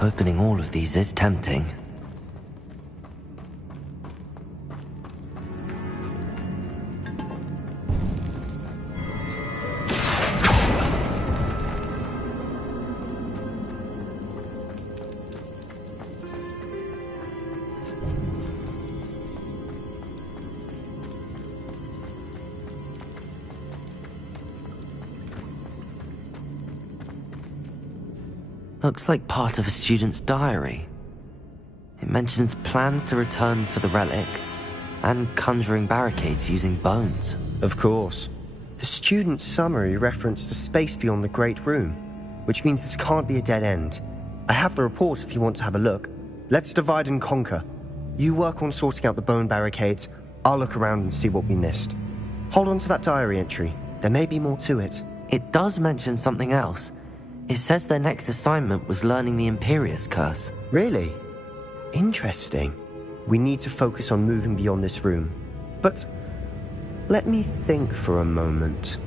Opening all of these is tempting. Looks like part of a student's diary. It mentions plans to return for the relic, and conjuring barricades using bones. Of course. The student's summary referenced a space beyond the Great Room, which means this can't be a dead end. I have the report if you want to have a look. Let's divide and conquer. You work on sorting out the bone barricades, I'll look around and see what we missed. Hold on to that diary entry. There may be more to it. It does mention something else. It says their next assignment was learning the Imperius Curse. Really? Interesting. We need to focus on moving beyond this room. But let me think for a moment.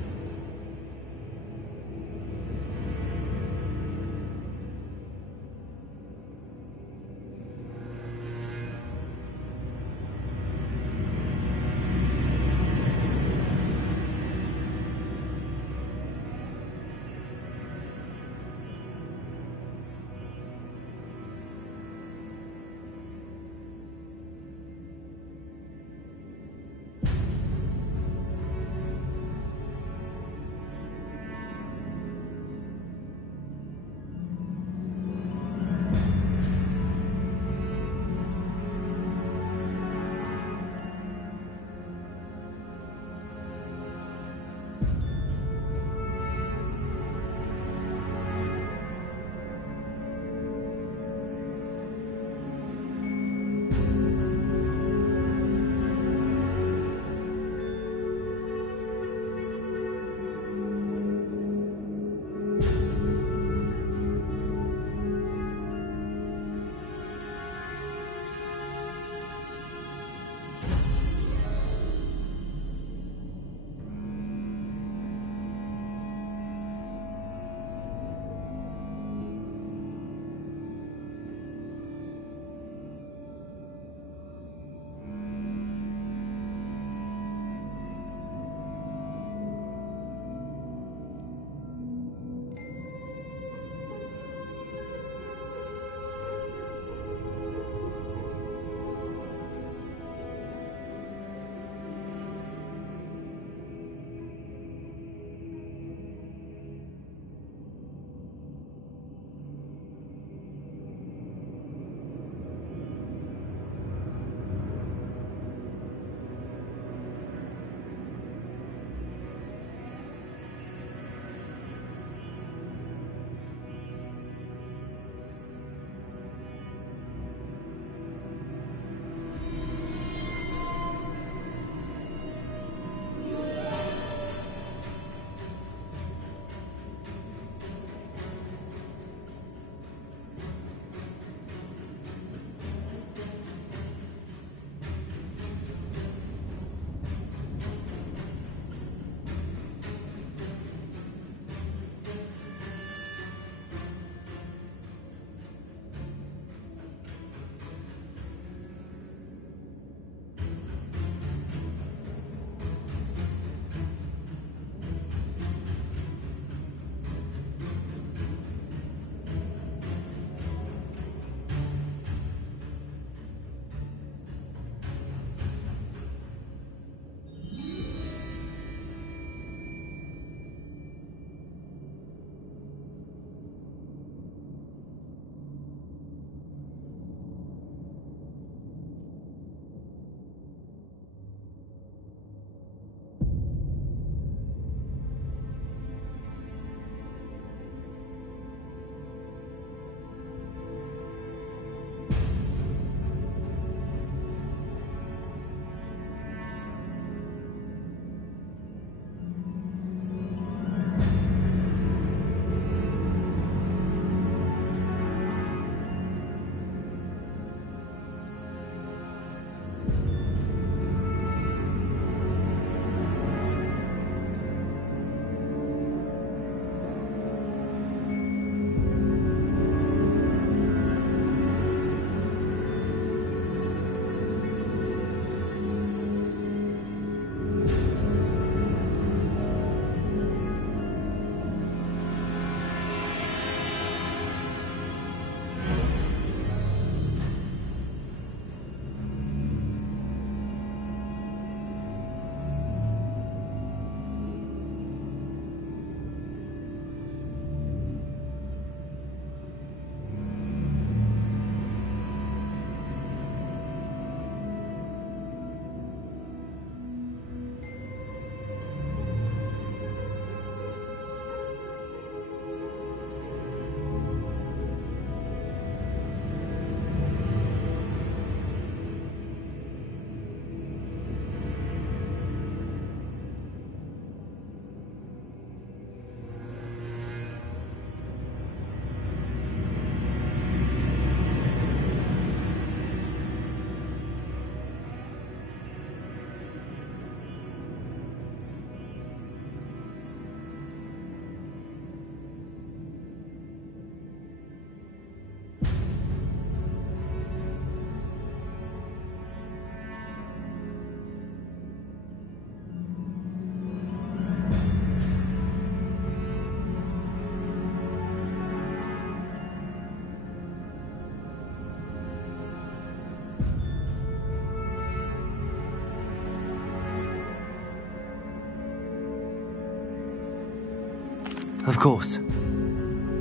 Of course.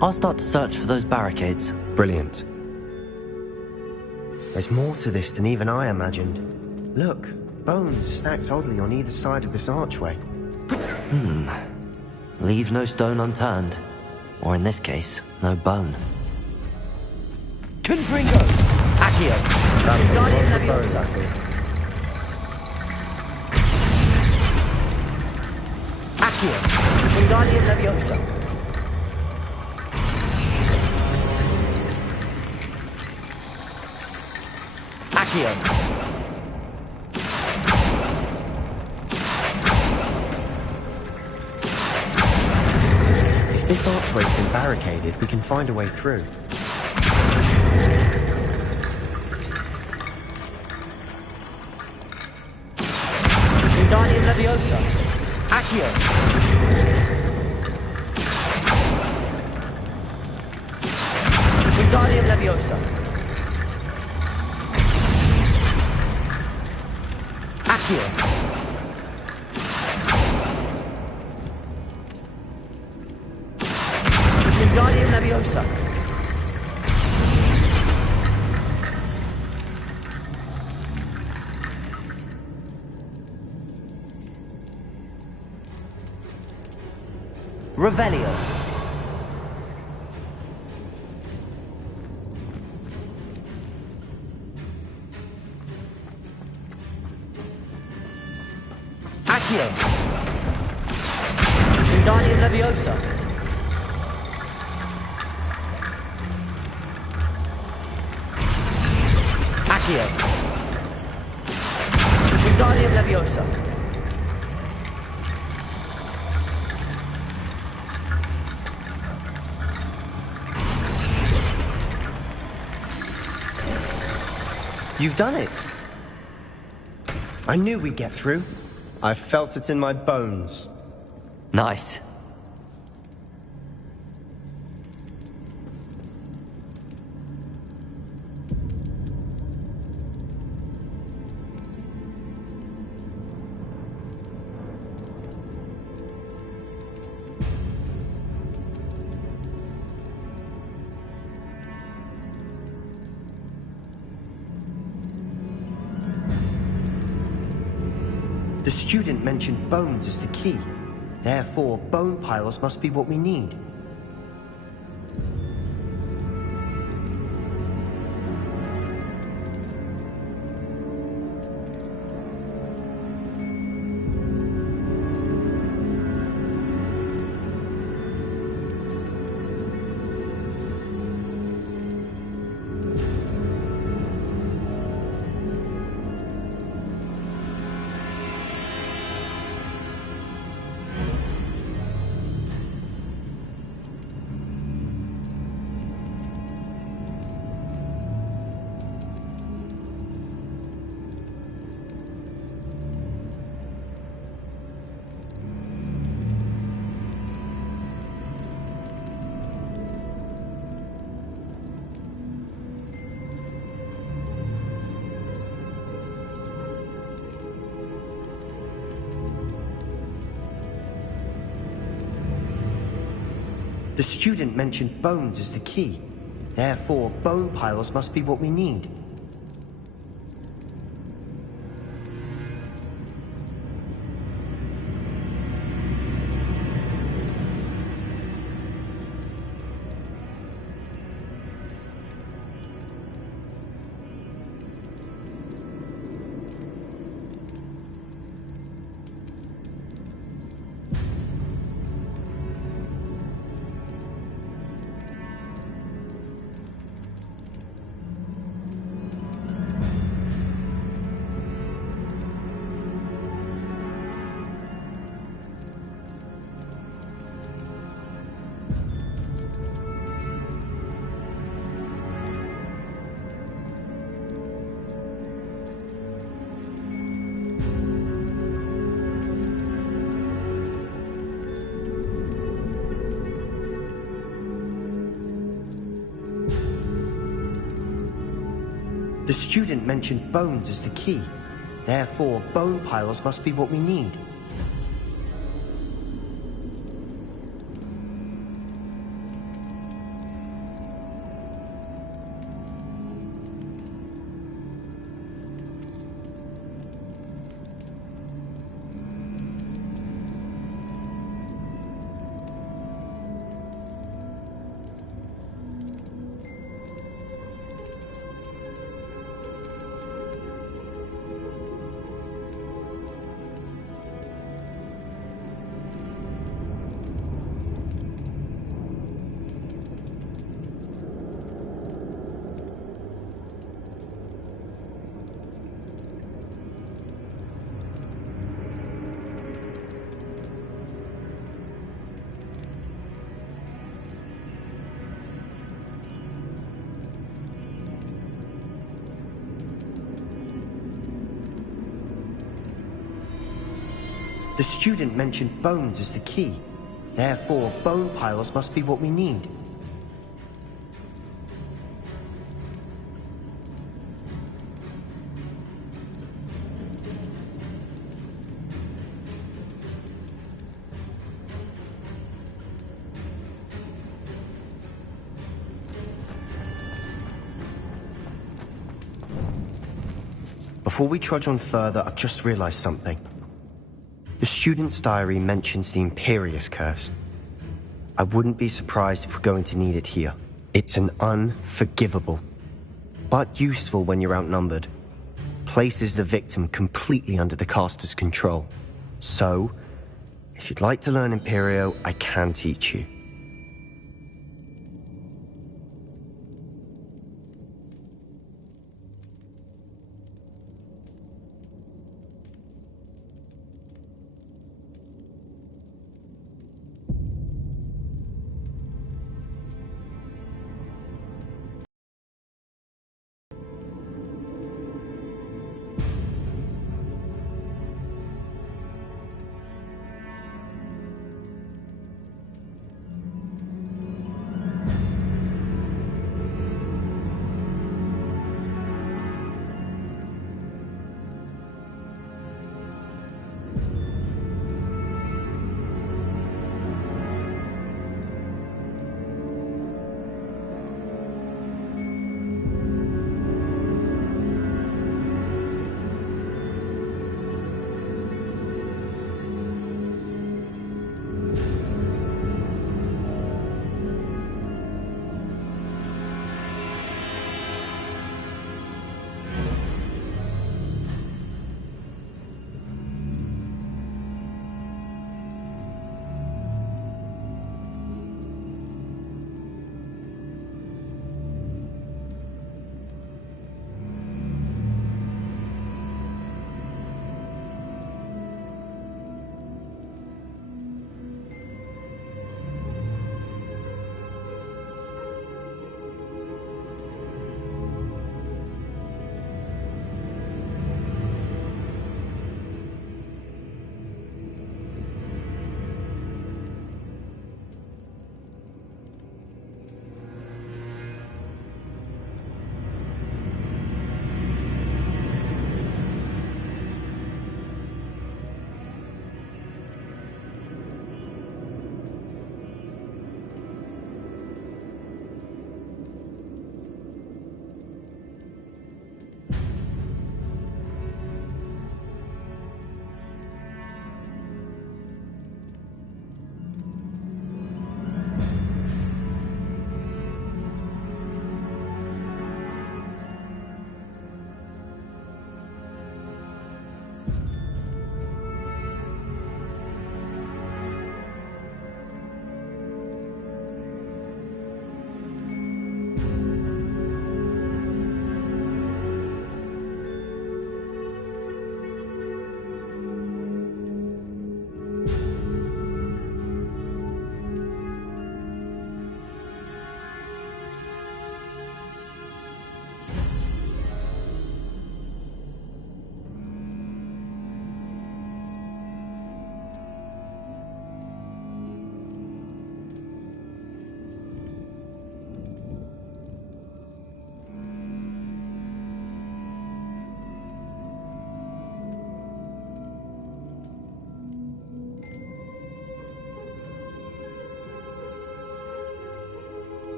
I'll start to search for those barricades. Brilliant. There's more to this than even I imagined. Look, bones stacked oddly on either side of this archway. Leave no stone unturned. Or in this case, no bone. Confringo! Accio! That's a Wingardium lot of bone, Leviosa! that's it. Accio! Wingardium Leviosa! Accio! If this archway's been barricaded, we can find a way through. Wingardium Leviosa! Accio! Wingardium Leviosa! Accio! Wingardium Leviosa! Revelio! Accio! Wingardium Leviosa! Accio! Wingardium Leviosa! You've done it! I knew we'd get through. I felt it in my bones. Nice. The student mentioned bones as the key. Therefore, bone piles must be what we need. The student mentioned bones as the key. Therefore, bone piles must be what we need. The student mentioned bones as the key. Therefore, bone piles must be what we need. The student mentioned bones as the key. Therefore, bone piles must be what we need. Before we trudge on further, I've just realized something. The student's diary mentions the Imperious Curse. I wouldn't be surprised if we're going to need it here. It's an unforgivable, but useful when you're outnumbered. Places the victim completely under the caster's control. So, if you'd like to learn Imperio, I can teach you.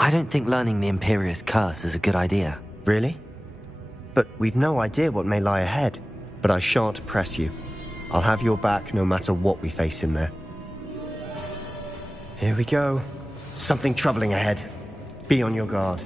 I don't think learning the Imperious Curse is a good idea. Really? But we've no idea what may lie ahead. But I shan't press you. I'll have your back no matter what we face in there. Here we go. Something troubling ahead. Be on your guard.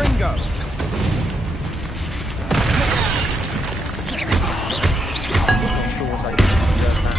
Confringo! I'm not sure what I deserve that.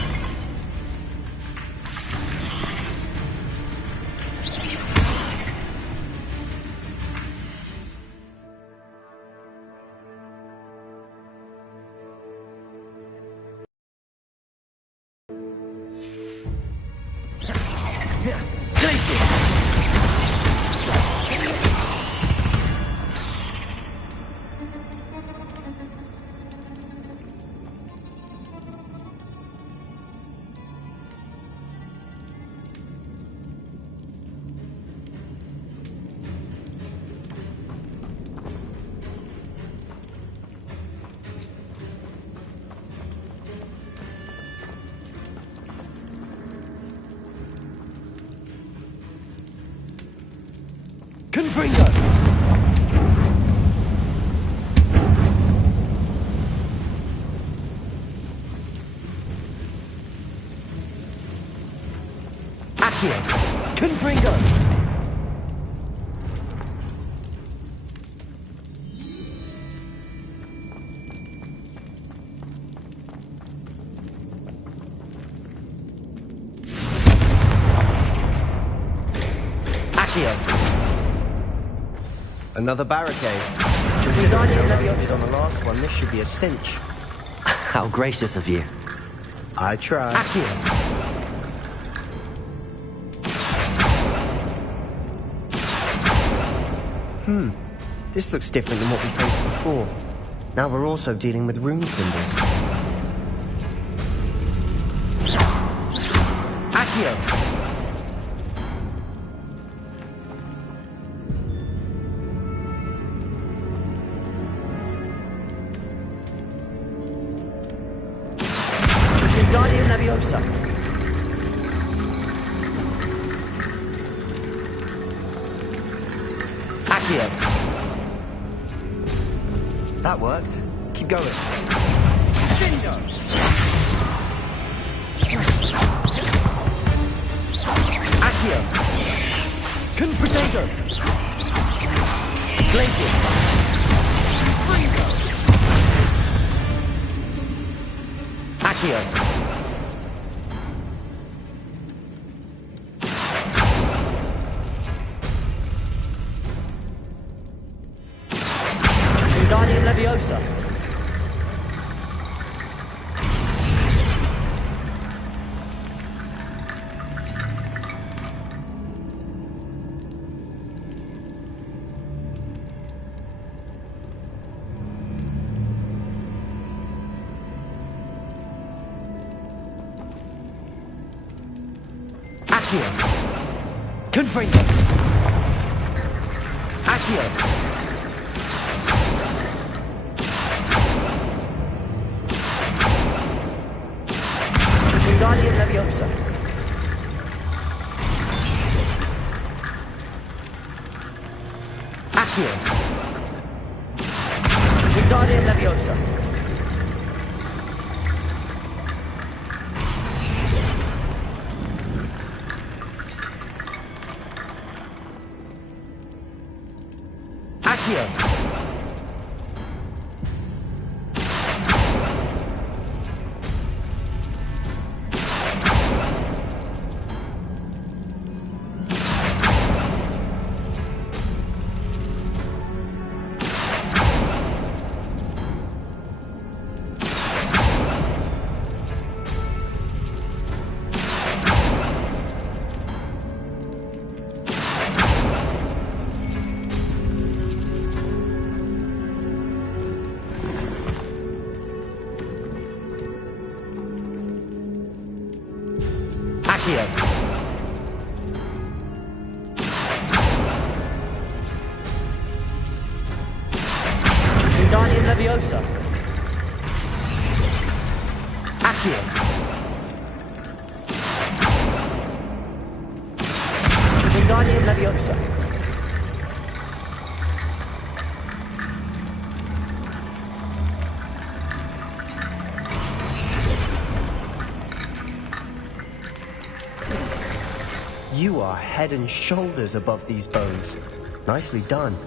Confringo! Accio. Confringo! Accio. Another barricade. Wingardium Leviosa. On the last one, this should be a cinch. How gracious of you. I try. Accio. This looks different than what we faced before. Now we're also dealing with rune symbols. Accio. Wingardium Leviosa. Accio. That worked. Keep going. Dindo. Accio. Confringo! Glacius. Accio. Wingardium Leviosa. Accio. Confringo! Accio. Wingardium Leviosa. Accio. Wingardium Leviosa. Accio. Accio. Wingardium Leviosa. Accio. Wingardium Leviosa. You are head and shoulders above these bones. Nicely done.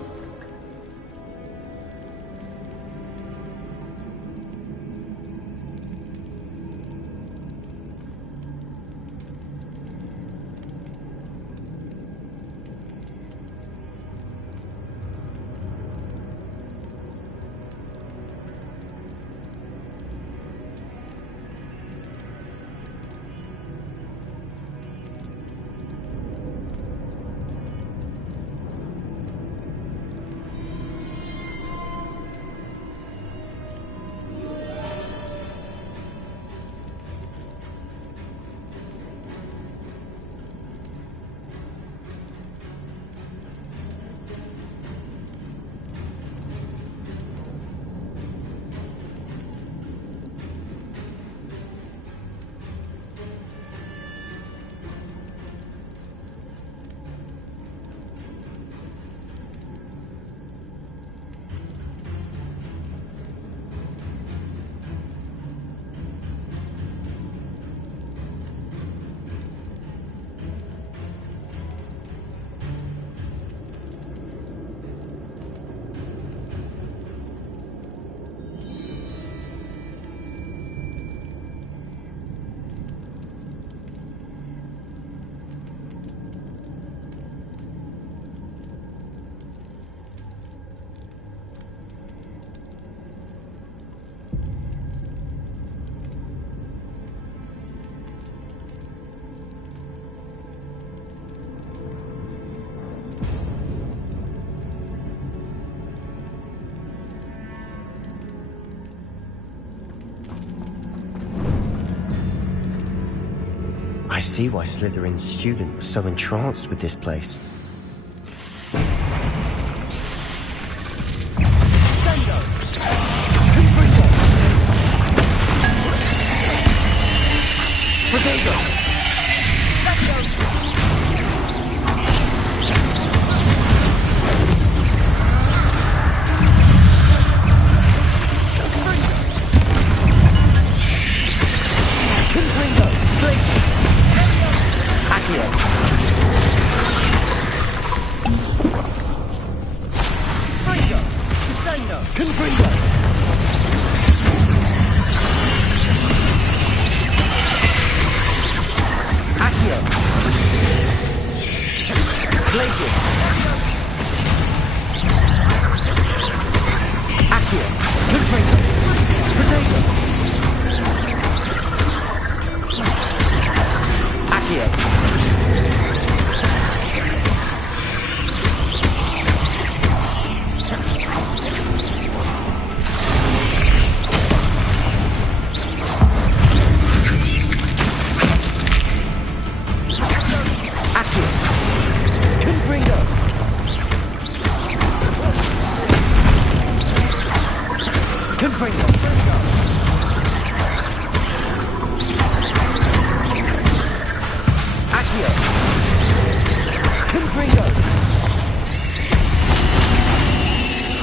see why Slytherin's student was so entranced with this place.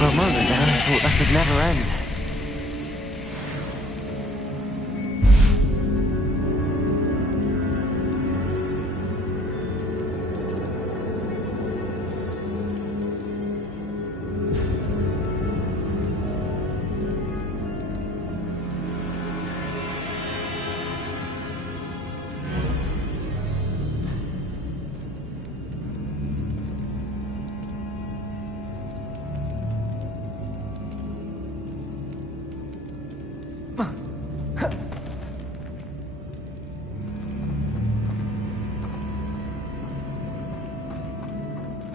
For a moment there, I thought that'd never end.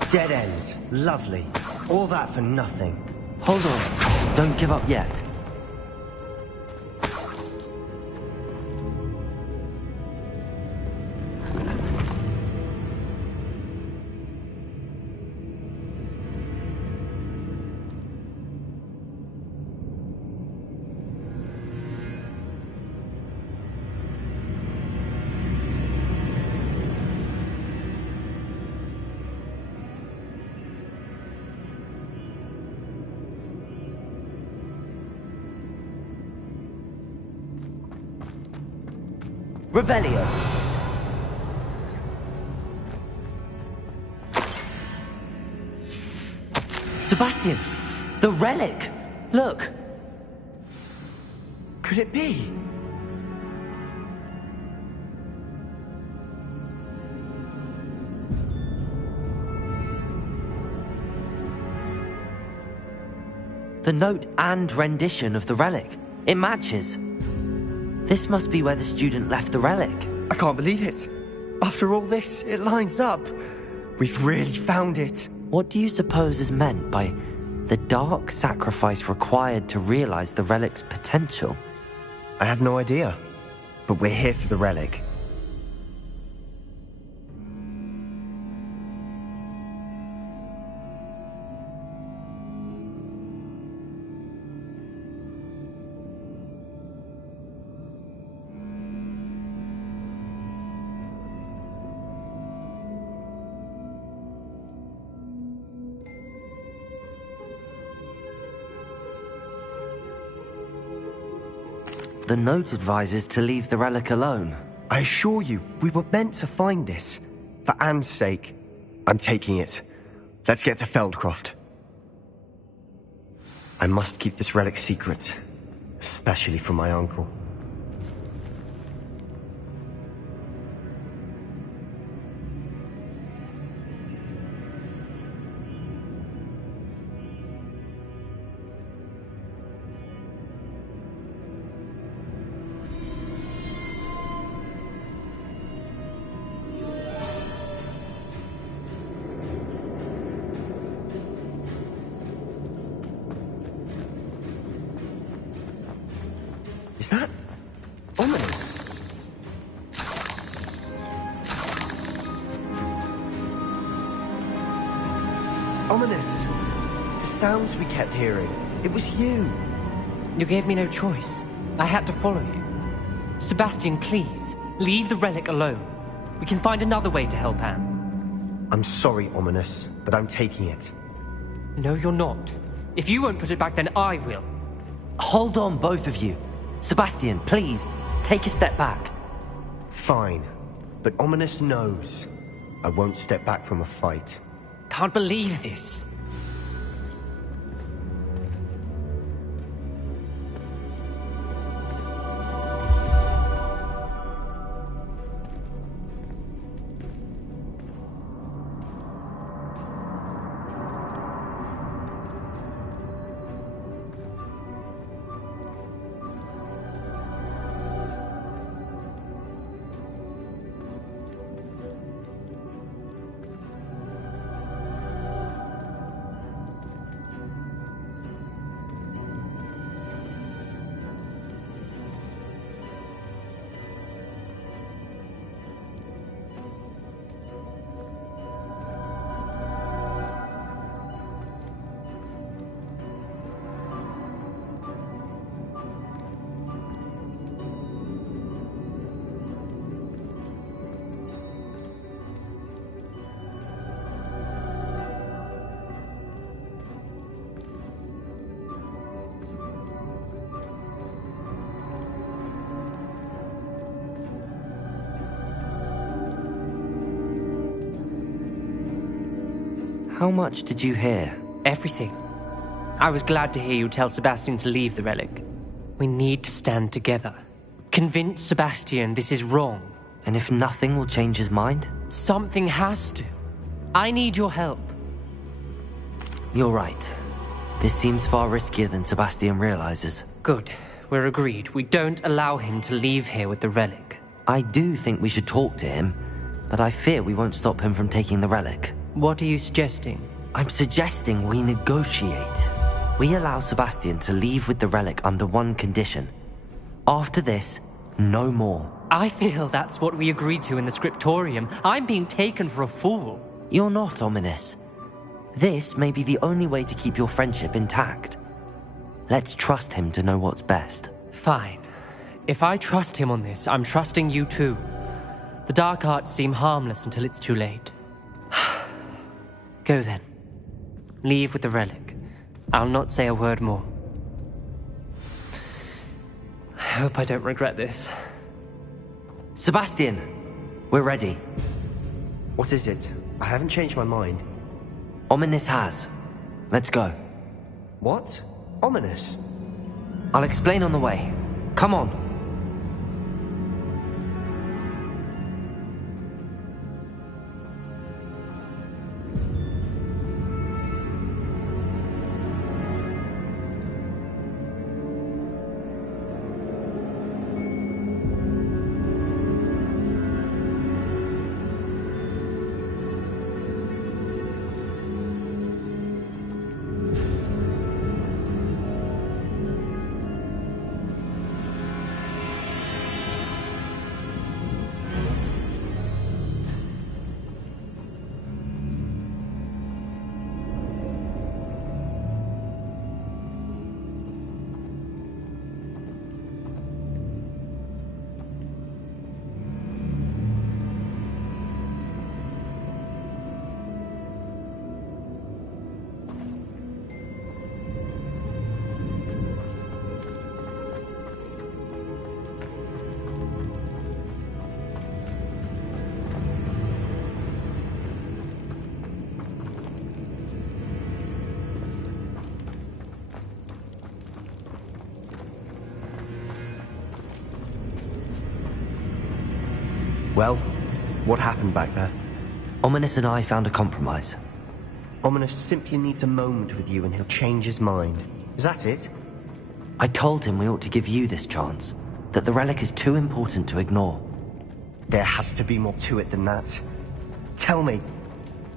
Dead end. Lovely. All that for nothing. Hold on. Don't give up yet. Revelio. Sebastian, the relic. Look. Could it be? The note and rendition of the relic. It matches. This must be where the student left the relic. I can't believe it. After all this, it lines up. We've really found it. What do you suppose is meant by the dark sacrifice required to realize the relic's potential? I have no idea. But we're here for the relic. The note advises to leave the relic alone. I assure you, we were meant to find this. For Anne's sake. I'm taking it. Let's get to Feldcroft. I must keep this relic secret. Especially from my uncle. Is that ominous? Ominous! The sounds we kept hearing. It was you. You gave me no choice. I had to follow you. Sebastian, please, leave the relic alone. We can find another way to help Anne. I'm sorry, Ominous, but I'm taking it. No, you're not. If you won't put it back, then I will. Hold on, both of you. Sebastian, please, take a step back. Fine, but Ominous knows. I won't step back from a fight. Can't believe this. How much did you hear? Everything. I was glad to hear you tell Sebastian to leave the relic. We need to stand together. Convince Sebastian this is wrong. And if nothing will change his mind? Something has to. I need your help. You're right. This seems far riskier than Sebastian realizes. Good. We're agreed. We don't allow him to leave here with the relic. I do think we should talk to him, but I fear we won't stop him from taking the relic. What are you suggesting? I'm suggesting we negotiate. We allow Sebastian to leave with the relic under one condition. After this, no more. I feel that's what we agreed to in the scriptorium. I'm being taken for a fool. You're not, Ominous. This may be the only way to keep your friendship intact. Let's trust him to know what's best. Fine. If I trust him on this, I'm trusting you too. The dark arts seem harmless until it's too late. Go then. Leave with the relic. I'll not say a word more. I hope I don't regret this. Sebastian, we're ready. What is it? I haven't changed my mind. Ominous has. Let's go. What? Ominous? I'll explain on the way. Come on. Well, what happened back there? Ominous and I found a compromise. Ominous simply needs a moment with you and he'll change his mind. Is that it? I told him we ought to give you this chance, that the relic is too important to ignore. There has to be more to it than that. Tell me.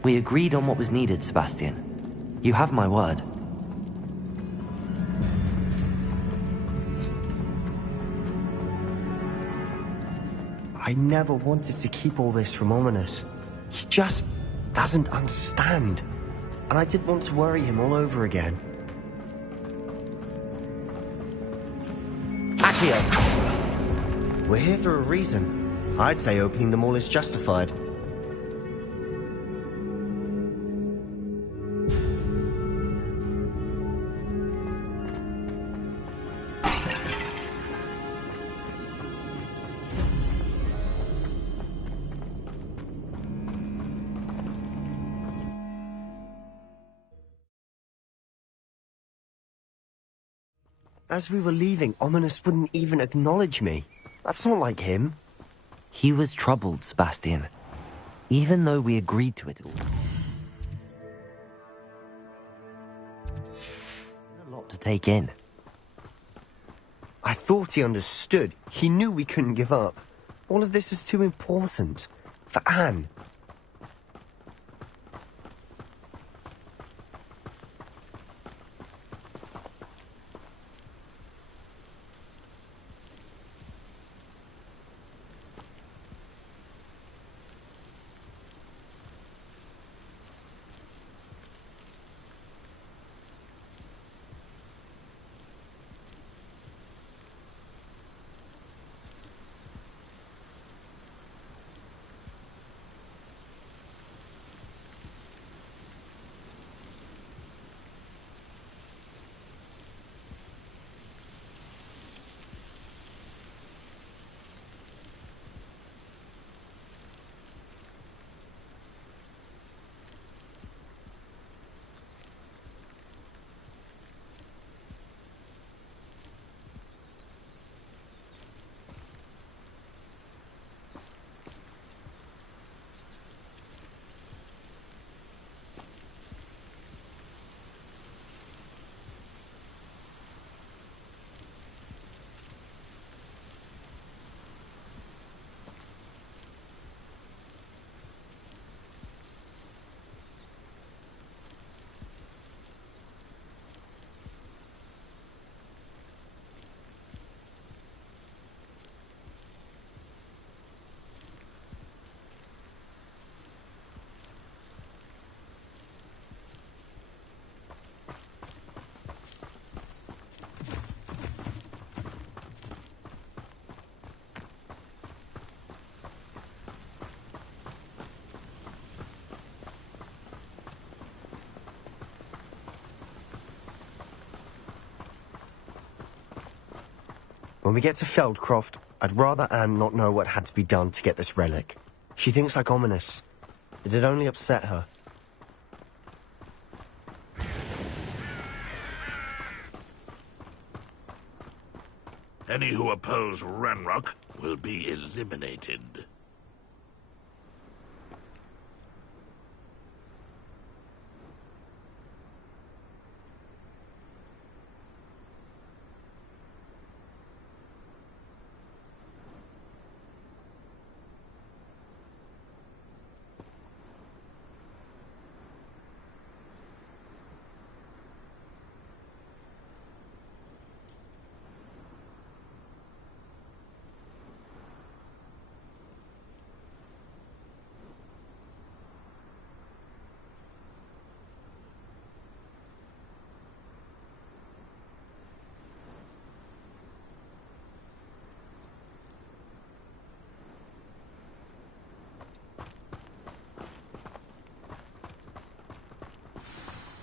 We agreed on what was needed, Sebastian. You have my word. I never wanted to keep all this from Ominous. He just doesn't understand. and I didn't want to worry him all over again. Accio! We're here for a reason. I'd say opening the mall is justified. As we were leaving, Ominous wouldn't even acknowledge me. That's not like him. He was troubled, Sebastian. Even though we agreed to it all. A lot to take in. I thought he understood. He knew we couldn't give up. All of this is too important. For Anne. When we get to Feldcroft, I'd rather Anne not know what had to be done to get this relic. She thinks like Ominous. It'd only upset her. Any who oppose Ranrock will be eliminated.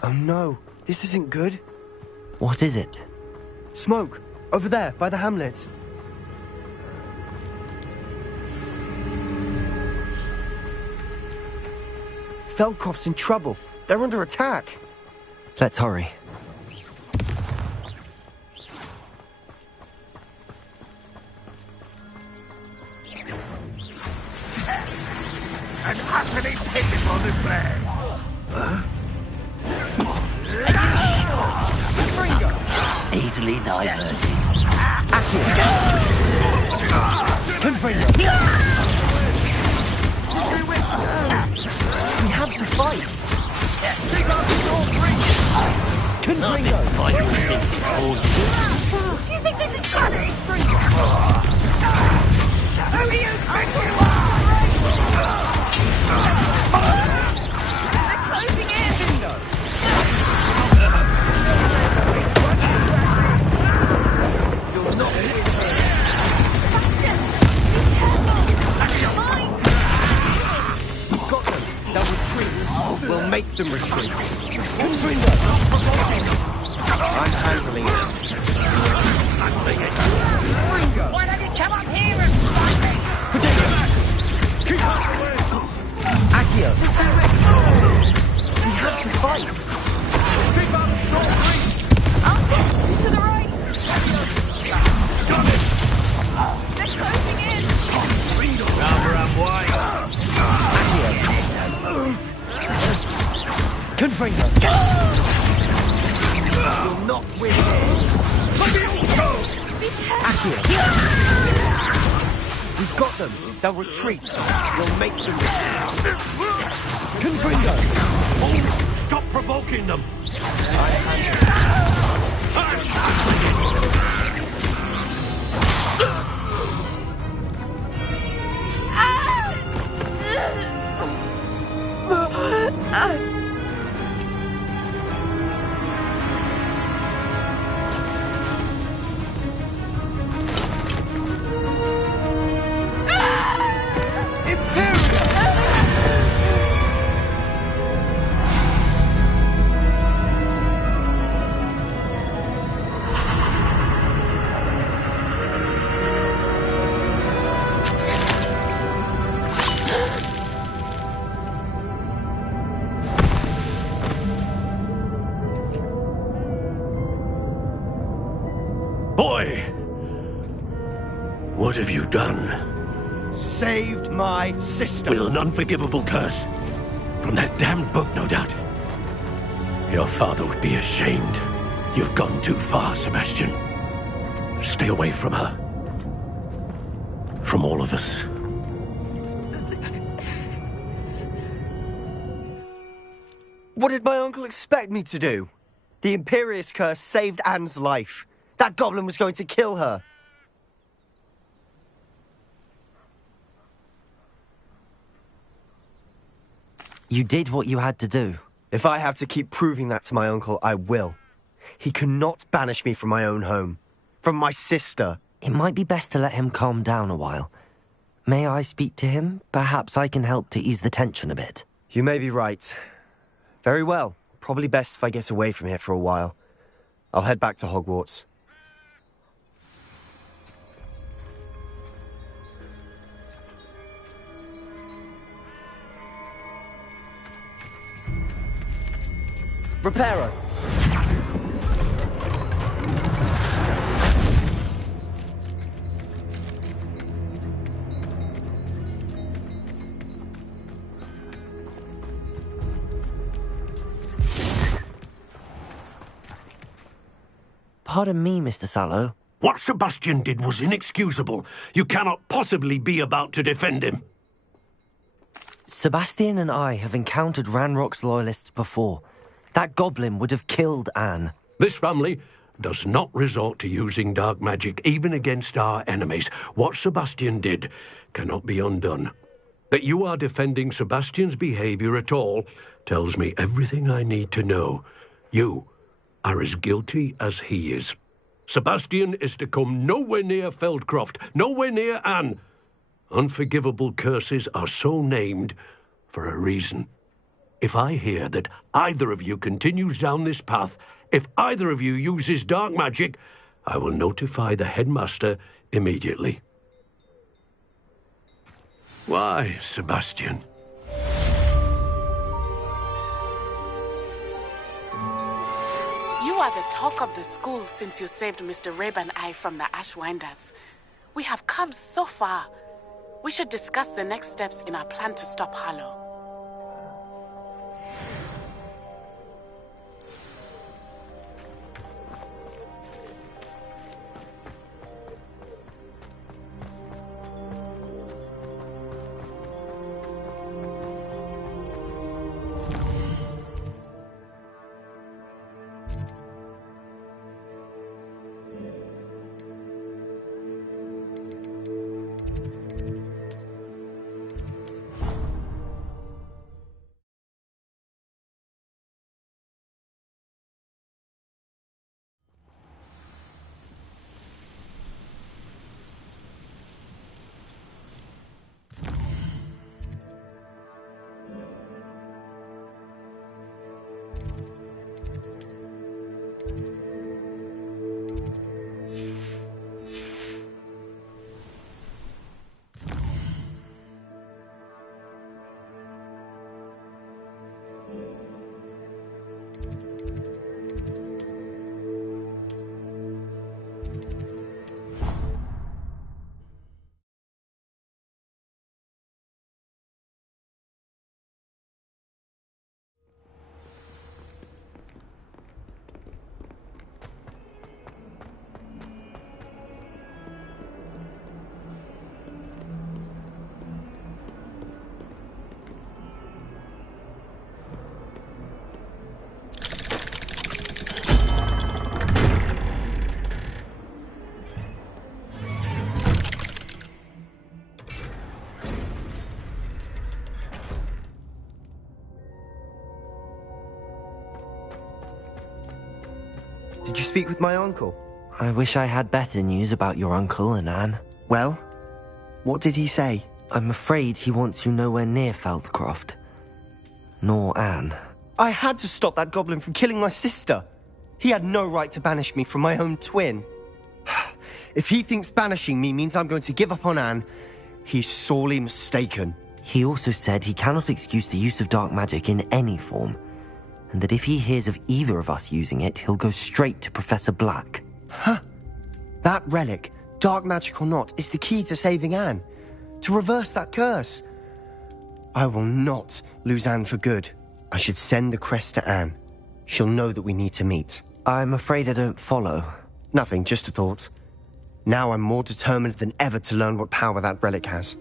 Oh no, this isn't good. What is it? Smoke! Over there, by the hamlet. Feldcroft's in trouble. They're under attack. Let's hurry. An utterly pitiful display. Easily diverted. We have to fight. You think this is funny? Who do you think you are? They're closing in! them retreat. Confringo! I'm handling it. Why don't you come up here and fight me? Keep out of the way! Accio! We have to fight! Keep out of short range! To the right! Got it! They're closing in! Rather I'm wide. Confringo! You'll not win here! Accio! We've got them! They'll retreat! We'll make them... Confringo! Stop provoking them! Boy! What have you done? Saved my sister! With an unforgivable curse. From that damned book, no doubt. Your father would be ashamed. You've gone too far, Sebastian. Stay away from her. From all of us. What did my uncle expect me to do? The Imperious curse saved Anne's life. That goblin was going to kill her. You did what you had to do. If I have to keep proving that to my uncle, I will. He cannot banish me from my own home. From my sister. It might be best to let him calm down a while. May I speak to him? Perhaps I can help to ease the tension a bit. You may be right. Very well. Probably best if I get away from here for a while. I'll head back to Hogwarts. Reparo! Pardon me, Mr. Sallow. What Sebastian did was inexcusable. You cannot possibly be about to defend him. Sebastian and I have encountered Ranrock's loyalists before. That goblin would have killed Anne. This family does not resort to using dark magic, even against our enemies. What Sebastian did cannot be undone. That you are defending Sebastian's behavior at all tells me everything I need to know. You are as guilty as he is. Sebastian is to come nowhere near Feldcroft, nowhere near Anne. Unforgivable curses are so named for a reason. If I hear that either of you continues down this path, if either of you uses dark magic, I will notify the headmaster immediately. Why, Sebastian? You are the talk of the school since you saved Mr. Rabe and I from the Ashwinders. We have come so far. We should discuss the next steps in our plan to stop Harlow. Did you speak with my uncle? I wish I had better news about your uncle and Anne. Well, what did he say? I'm afraid he wants you nowhere near Feldcroft. Nor Anne. I had to stop that goblin from killing my sister. He had no right to banish me from my own twin. If he thinks banishing me means I'm going to give up on Anne, he's sorely mistaken. He also said he cannot excuse the use of dark magic in any form, and that if he hears of either of us using it, he'll go straight to Professor Black. Huh. That relic, dark magic or not, is the key to saving Anne. To reverse that curse. I will not lose Anne for good. I should send the crest to Anne. She'll know that we need to meet. I'm afraid I don't follow. Nothing, just a thought. Now I'm more determined than ever to learn what power that relic has.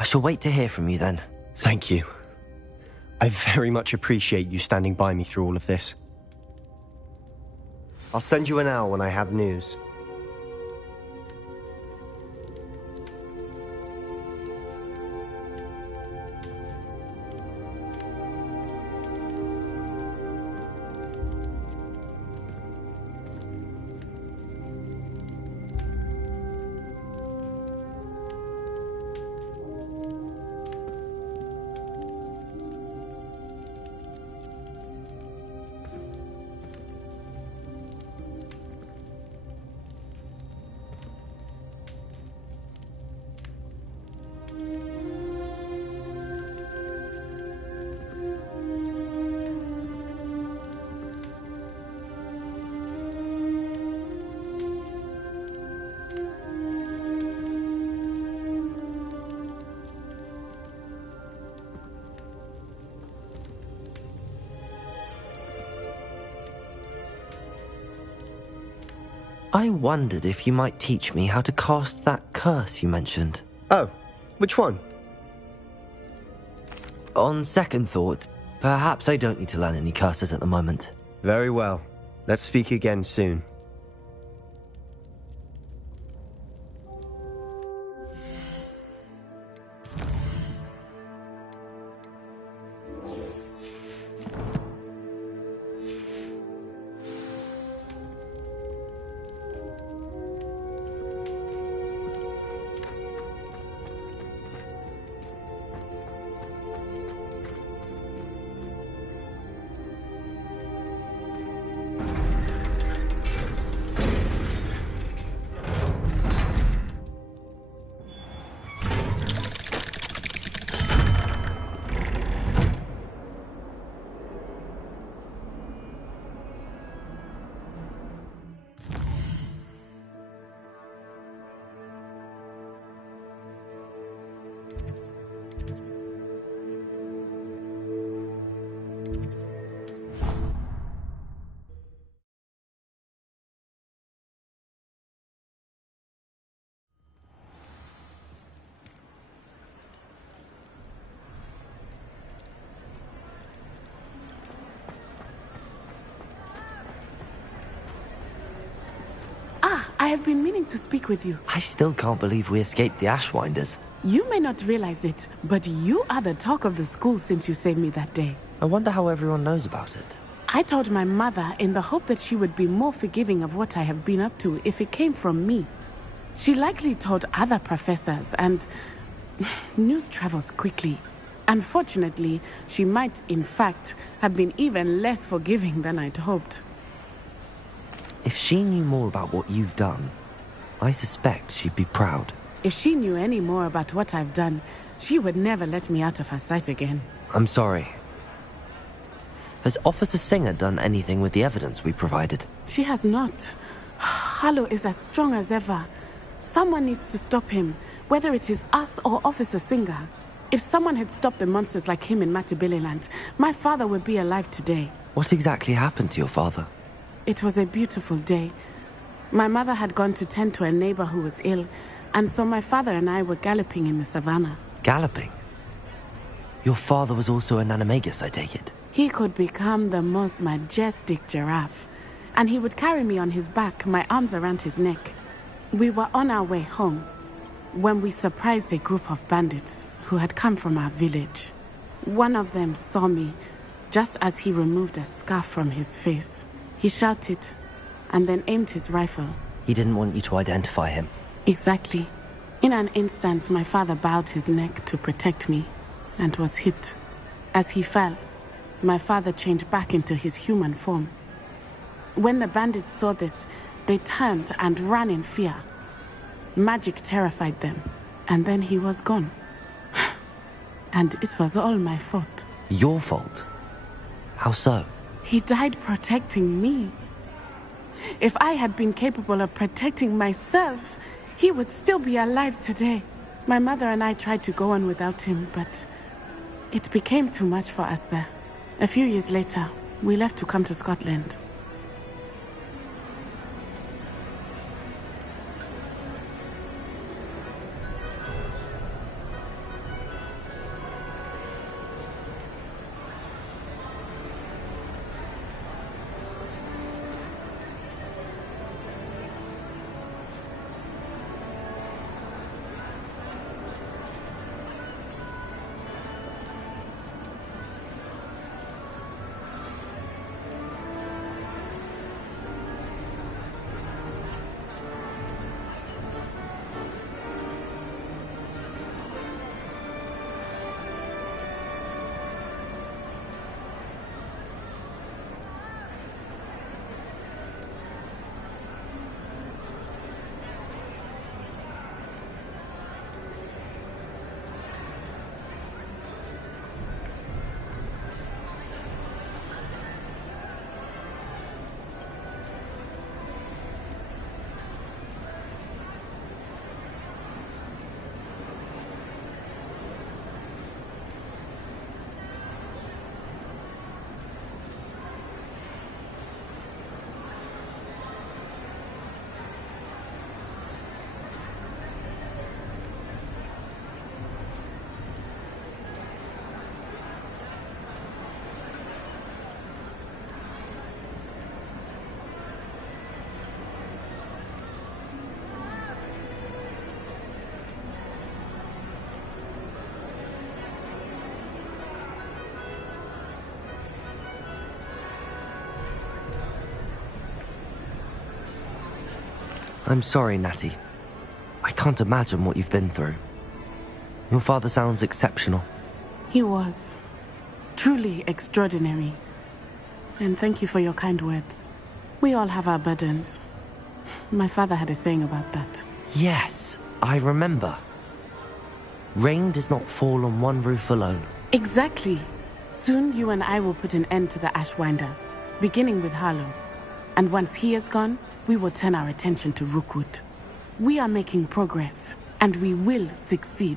I shall wait to hear from you then. Thank you. I very much appreciate you standing by me through all of this. I'll send you an owl when I have news. I wondered if you might teach me how to cast that curse you mentioned. Oh, which one? On second thought, perhaps I don't need to learn any curses at the moment. Very well. Let's speak again soon. I have been meaning to speak with you. I still can't believe we escaped the Ashwinders. You may not realize it, but you are the talk of the school since you saved me that day. I wonder how everyone knows about it. I told my mother in the hope that she would be more forgiving of what I have been up to if it came from me. She likely told other professors, and news travels quickly. Unfortunately, she might, in fact, have been even less forgiving than I'd hoped. If she knew more about what you've done, I suspect she'd be proud. If she knew any more about what I've done, she would never let me out of her sight again. I'm sorry. Has Officer Singer done anything with the evidence we provided? She has not. Harlow is as strong as ever. Someone needs to stop him, whether it is us or Officer Singer. If someone had stopped the monsters like him in Matabeleland, my father would be alive today. What exactly happened to your father? It was a beautiful day. My mother had gone to tend to a neighbor who was ill, and so my father and I were galloping in the savannah. Galloping? Your father was also an animagus, I take it? He could become the most majestic giraffe, and he would carry me on his back, my arms around his neck. We were on our way home when we surprised a group of bandits who had come from our village. One of them saw me just as he removed a scarf from his face. He shouted and then aimed his rifle. He didn't want you to identify him. Exactly. In an instant, my father bowed his neck to protect me and was hit. As he fell, my father changed back into his human form. When the bandits saw this, they turned and ran in fear. Magic terrified them, and then he was gone. And it was all my fault. Your fault? How so? He died protecting me. If I had been capable of protecting myself, he would still be alive today. My mother and I tried to go on without him, but it became too much for us there. A few years later, we left to come to Scotland. I'm sorry, Natty. I can't imagine what you've been through. Your father sounds exceptional. He was truly extraordinary. And thank you for your kind words. We all have our burdens. My father had a saying about that. Yes, I remember. Rain does not fall on one roof alone. Exactly. Soon you and I will put an end to the Ashwinders, beginning with Harlow. And once he is gone, we will turn our attention to Rookwood. We are making progress, and we will succeed.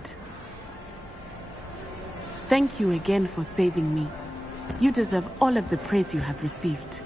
Thank you again for saving me. You deserve all of the praise you have received.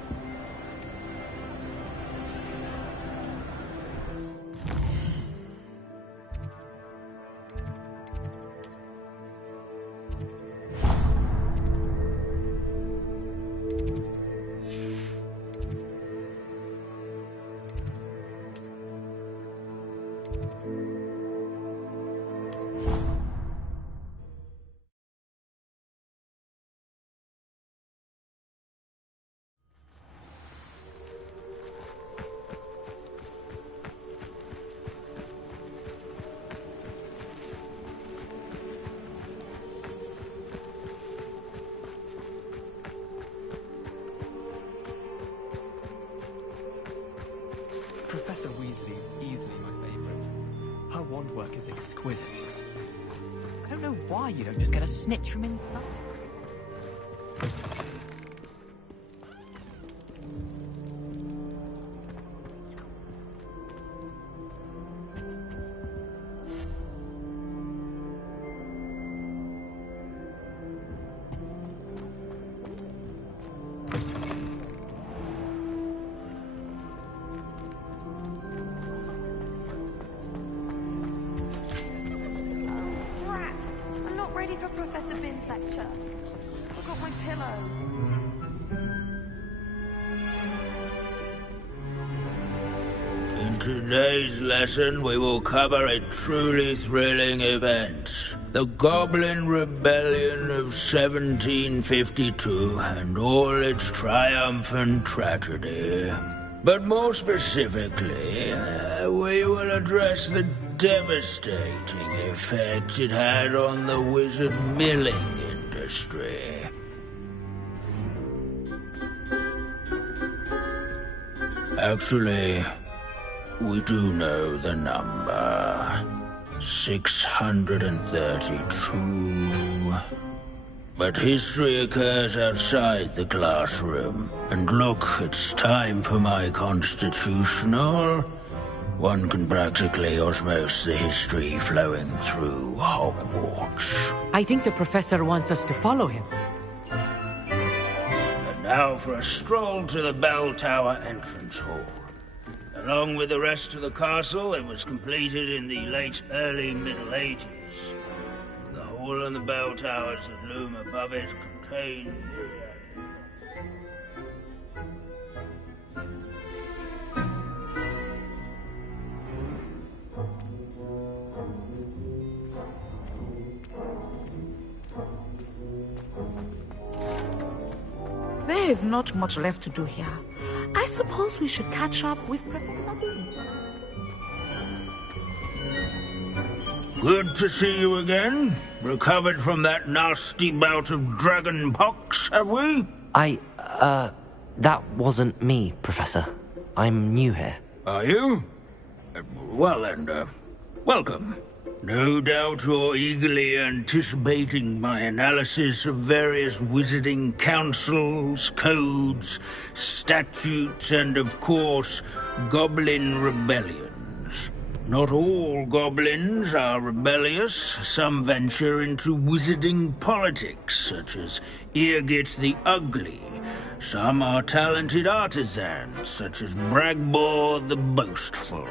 Professor Weasley is easily my favourite. Her wand work is exquisite. I don't know why you don't just get a snitch from inside. Ready for Professor Bin's lecture. Forgot my pillow. In today's lesson, we will cover a truly thrilling event. The Goblin Rebellion of 1752 and all its triumphant tragedy. But more specifically, we will address the devastating effect it had on the wizard milling industry. Actually, we do know the number. 632. But history occurs outside the classroom. And look, it's time for my constitutional. One can practically osmose the history flowing through Hogwarts. I think the professor wants us to follow him. And now for a stroll to the bell tower entrance hall. Along with the rest of the castle, it was completed in the late early Middle Ages. The hall and the bell towers that loom above it contain... There is not much left to do here. I suppose we should catch up with Professor Bean. Good to see you again. Recovered from that nasty bout of dragon pox, have we? That wasn't me, Professor. I'm new here. Are you? Well then, welcome. No doubt you're eagerly anticipating my analysis of various wizarding councils, codes, statutes, and of course, goblin rebellions. Not all goblins are rebellious. Some venture into wizarding politics, such as Eargit the Ugly. Some are talented artisans, such as Bragbor the Boastful.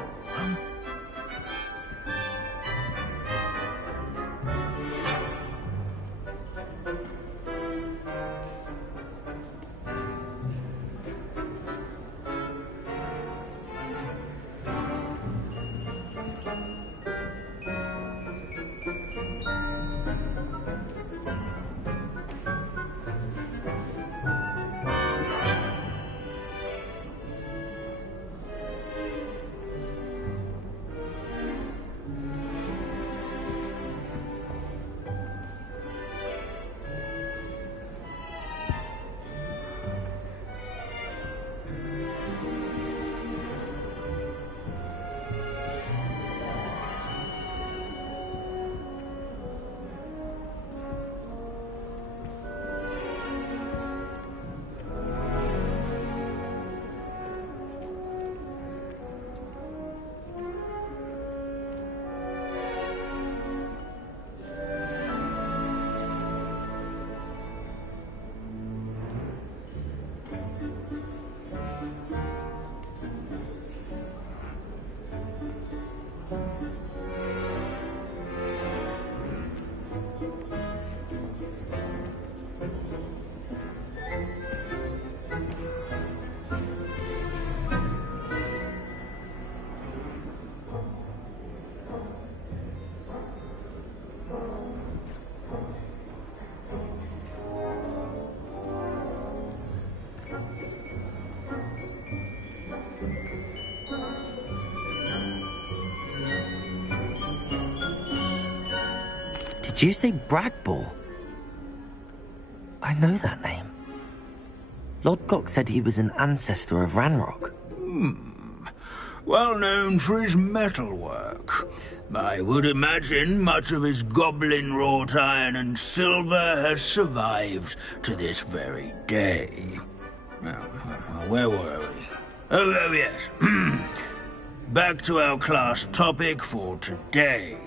Did you say Bragball? I know that name. Lodgok said he was an ancestor of Ranrock. Well known for his metalwork. I would imagine much of his goblin-wrought iron and silver has survived to this very day. Now, where were we? Oh yes. Back to our class topic for today.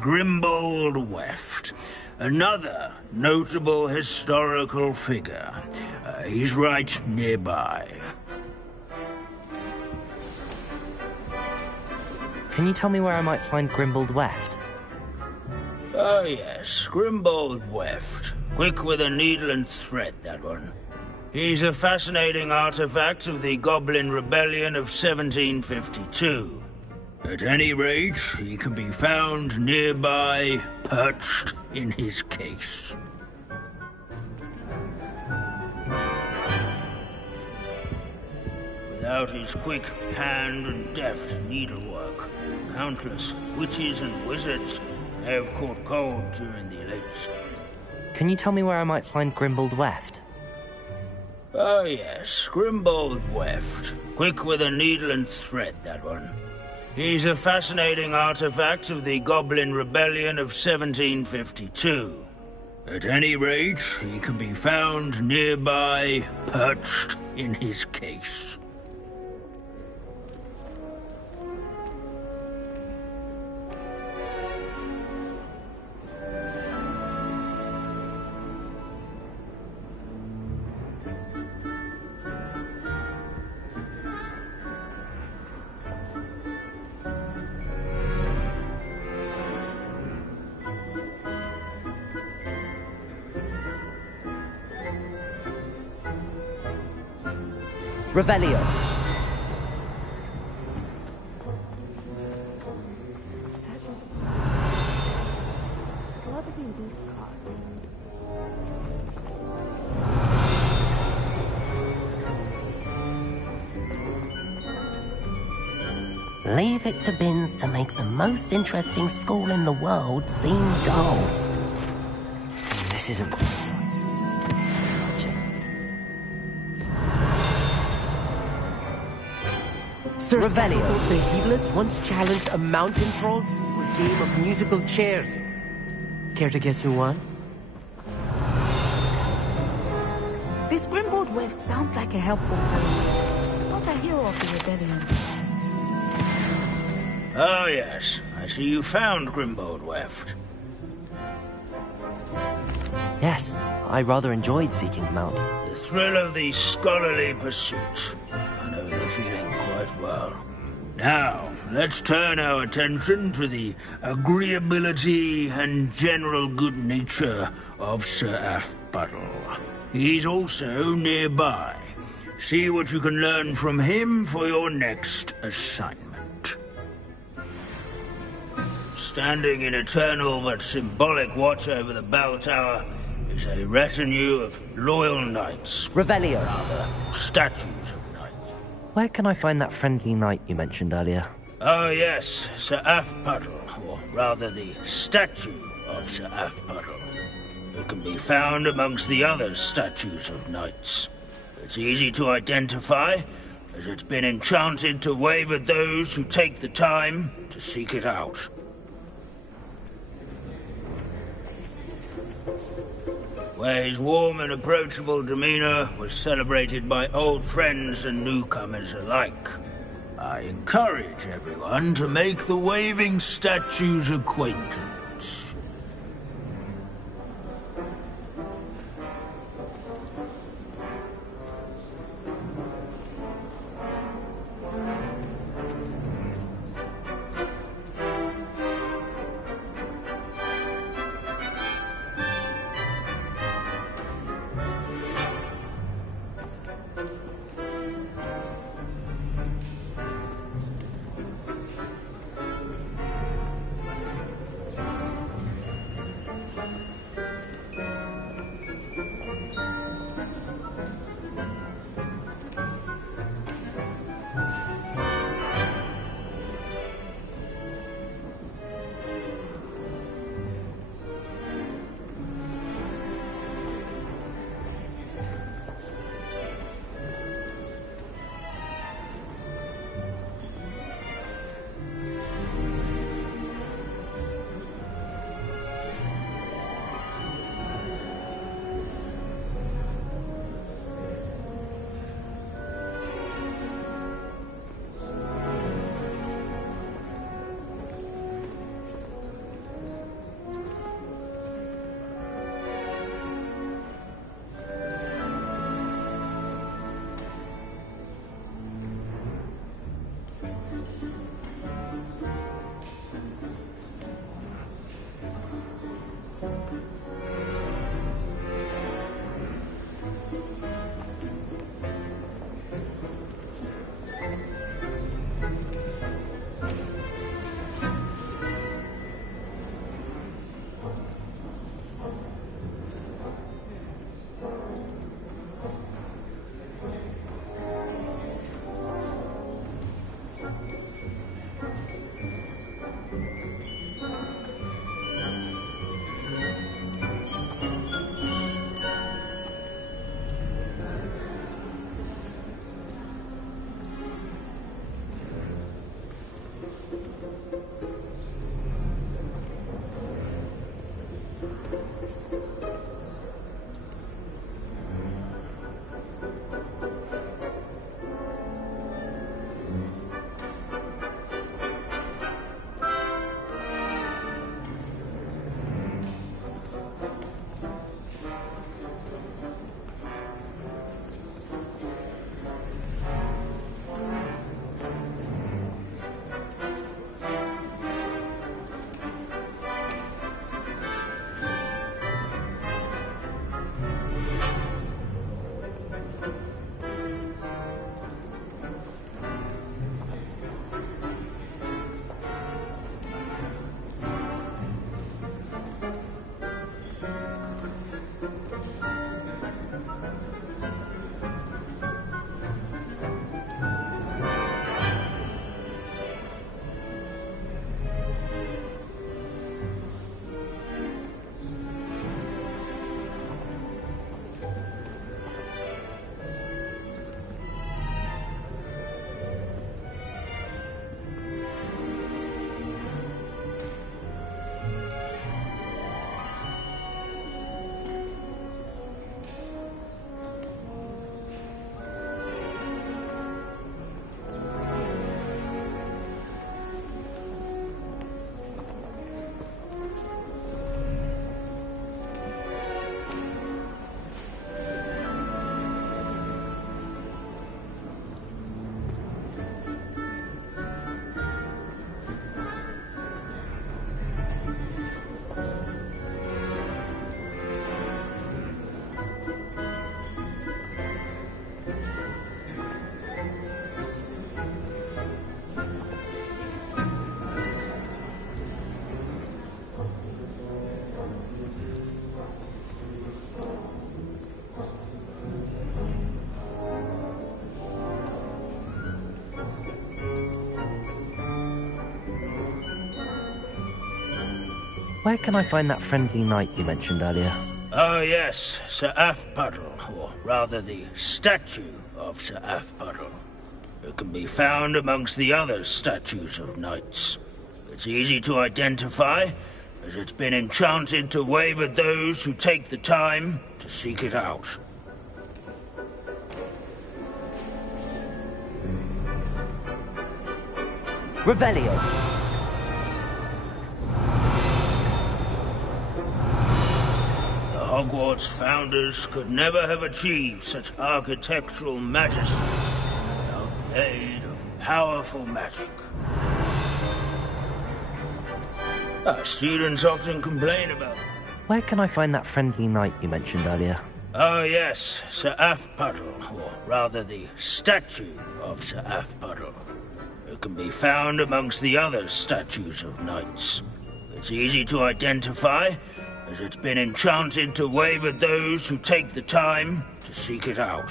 Grimbold Weft. Another notable historical figure. He's right nearby. Can you tell me where I might find Grimbold Weft? Oh yes, Grimbold Weft. Quick with a needle and thread, that one. He's a fascinating artifact of the Goblin Rebellion of 1752. At any rate, he can be found nearby, perched in his case. Without his quick hand and deft needlework, countless witches and wizards have caught cold during the elites. Can you tell me where I might find Grimbold Weft? Oh yes, Grimbold Weft. Quick with a needle and thread, that one. He's a fascinating artifact of the Goblin Rebellion of 1752. At any rate, he can be found nearby, perched in his case. Revelio. Leave it to Bins to make the most interesting school in the world seem dull. This isn't quite right. Sir Revelio. Scaffold the Heedless once challenged a mountain troll to a game of musical chairs. Care to guess who won? This Grimbold Weft sounds like a helpful person, not a hero of the rebellion. Oh yes, I see you found Grimbold Weft. Yes, I rather enjoyed seeking him out. The thrill of the scholarly pursuit. I know the feeling quite well. Now, let's turn our attention to the agreeability and general good nature of Sir Aphbuttle. He's also nearby. See what you can learn from him for your next assignment. Standing in eternal but symbolic watch over the bell tower is a retinue of loyal knights. Revelio. Rather, statues of knights. Where can I find that friendly knight you mentioned earlier? Oh yes, Sir Aphbuttle, or rather the statue of Sir Aphbuttle. It can be found amongst the other statues of knights. It's easy to identify, as it's been enchanted to wave at those who take the time to seek it out. Where his warm and approachable demeanor was celebrated by old friends and newcomers alike. I encourage everyone to make the waving statue's acquaintance. Where can I find that friendly knight you mentioned earlier? Oh yes, Sir Afpuddle, or rather the statue of Sir Afpuddle. It can be found amongst the other statues of knights. It's easy to identify, as it's been enchanted to wave at those who take the time to seek it out. Revelio. The Hogwarts founders could never have achieved such architectural majesty without the aid of powerful magic. Our students often complain about it. Where can I find that friendly knight you mentioned earlier? Oh yes, Sir Afpuddle, or rather the statue of Sir Afpuddle. It can be found amongst the other statues of knights. It's easy to identify, as it's been enchanted to wave at those who take the time to seek it out.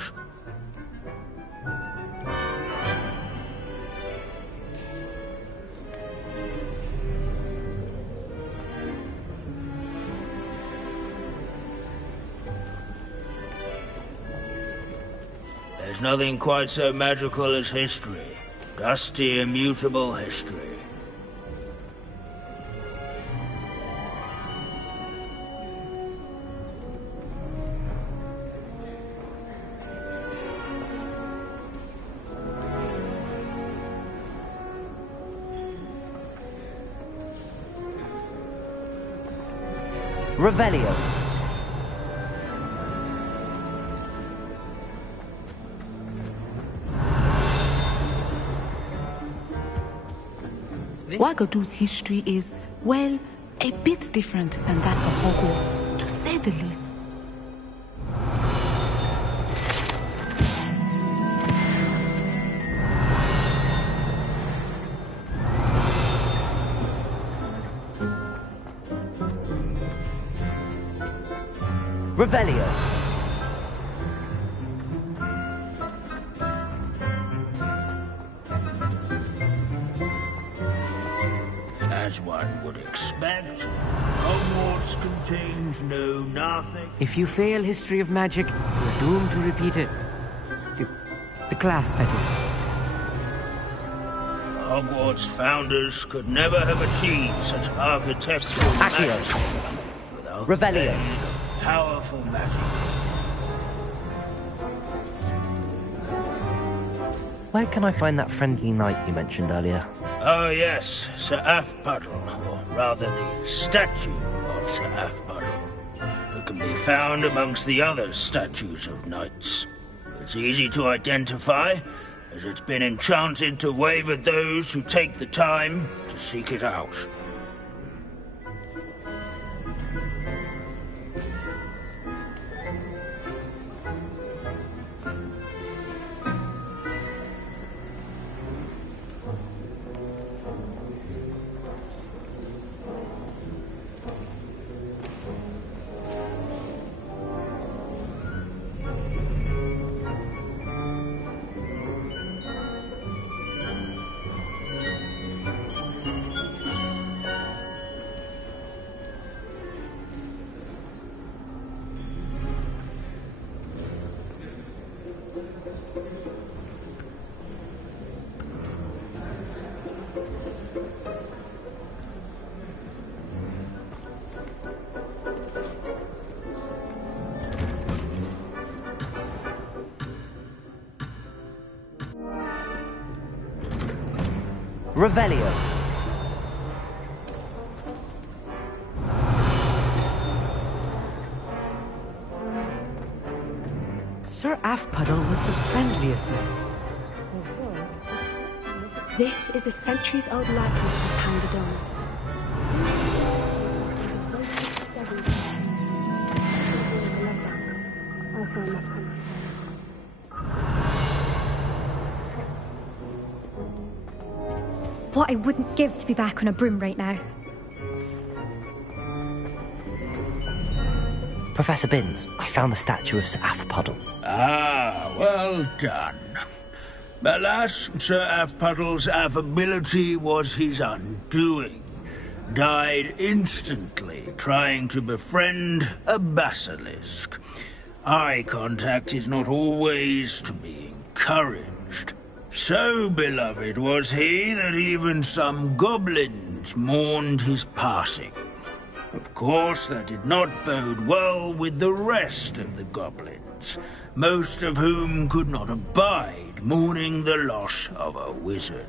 There's nothing quite so magical as history. Dusty, immutable history. Revelio. Wagadu's history is, well, a bit different than that of Hogwarts, to say the least. Revelio. As one would expect, Hogwarts contains nothing. If you fail history of magic, you're doomed to repeat it. The class, that is. Hogwarts founders could never have achieved such architectural majesty without the Revelio. aid of powerful magic. Where can I find that friendly knight you mentioned earlier? Oh yes, Sir Afpuddle, or rather the statue of Sir Afpuddle. It can be found amongst the other statues of knights. It's easy to identify, as it's been enchanted to wave at those who take the time to seek it out. Revelio. Sir Afpuddle was the friendliest knight. This is a centuries-old likeness of Pangadon. What I wouldn't give to be back on a broom right now. Professor Binns, I found the statue of Sir Afpuddle. Ah, well done. Alas, Sir Afpuddle's affability was his undoing, died instantly trying to befriend a basilisk. Eye contact is not always to be encouraged. So beloved was he that even some goblins mourned his passing. Of course, that did not bode well with the rest of the goblins, most of whom could not abide mourning the loss of a wizard.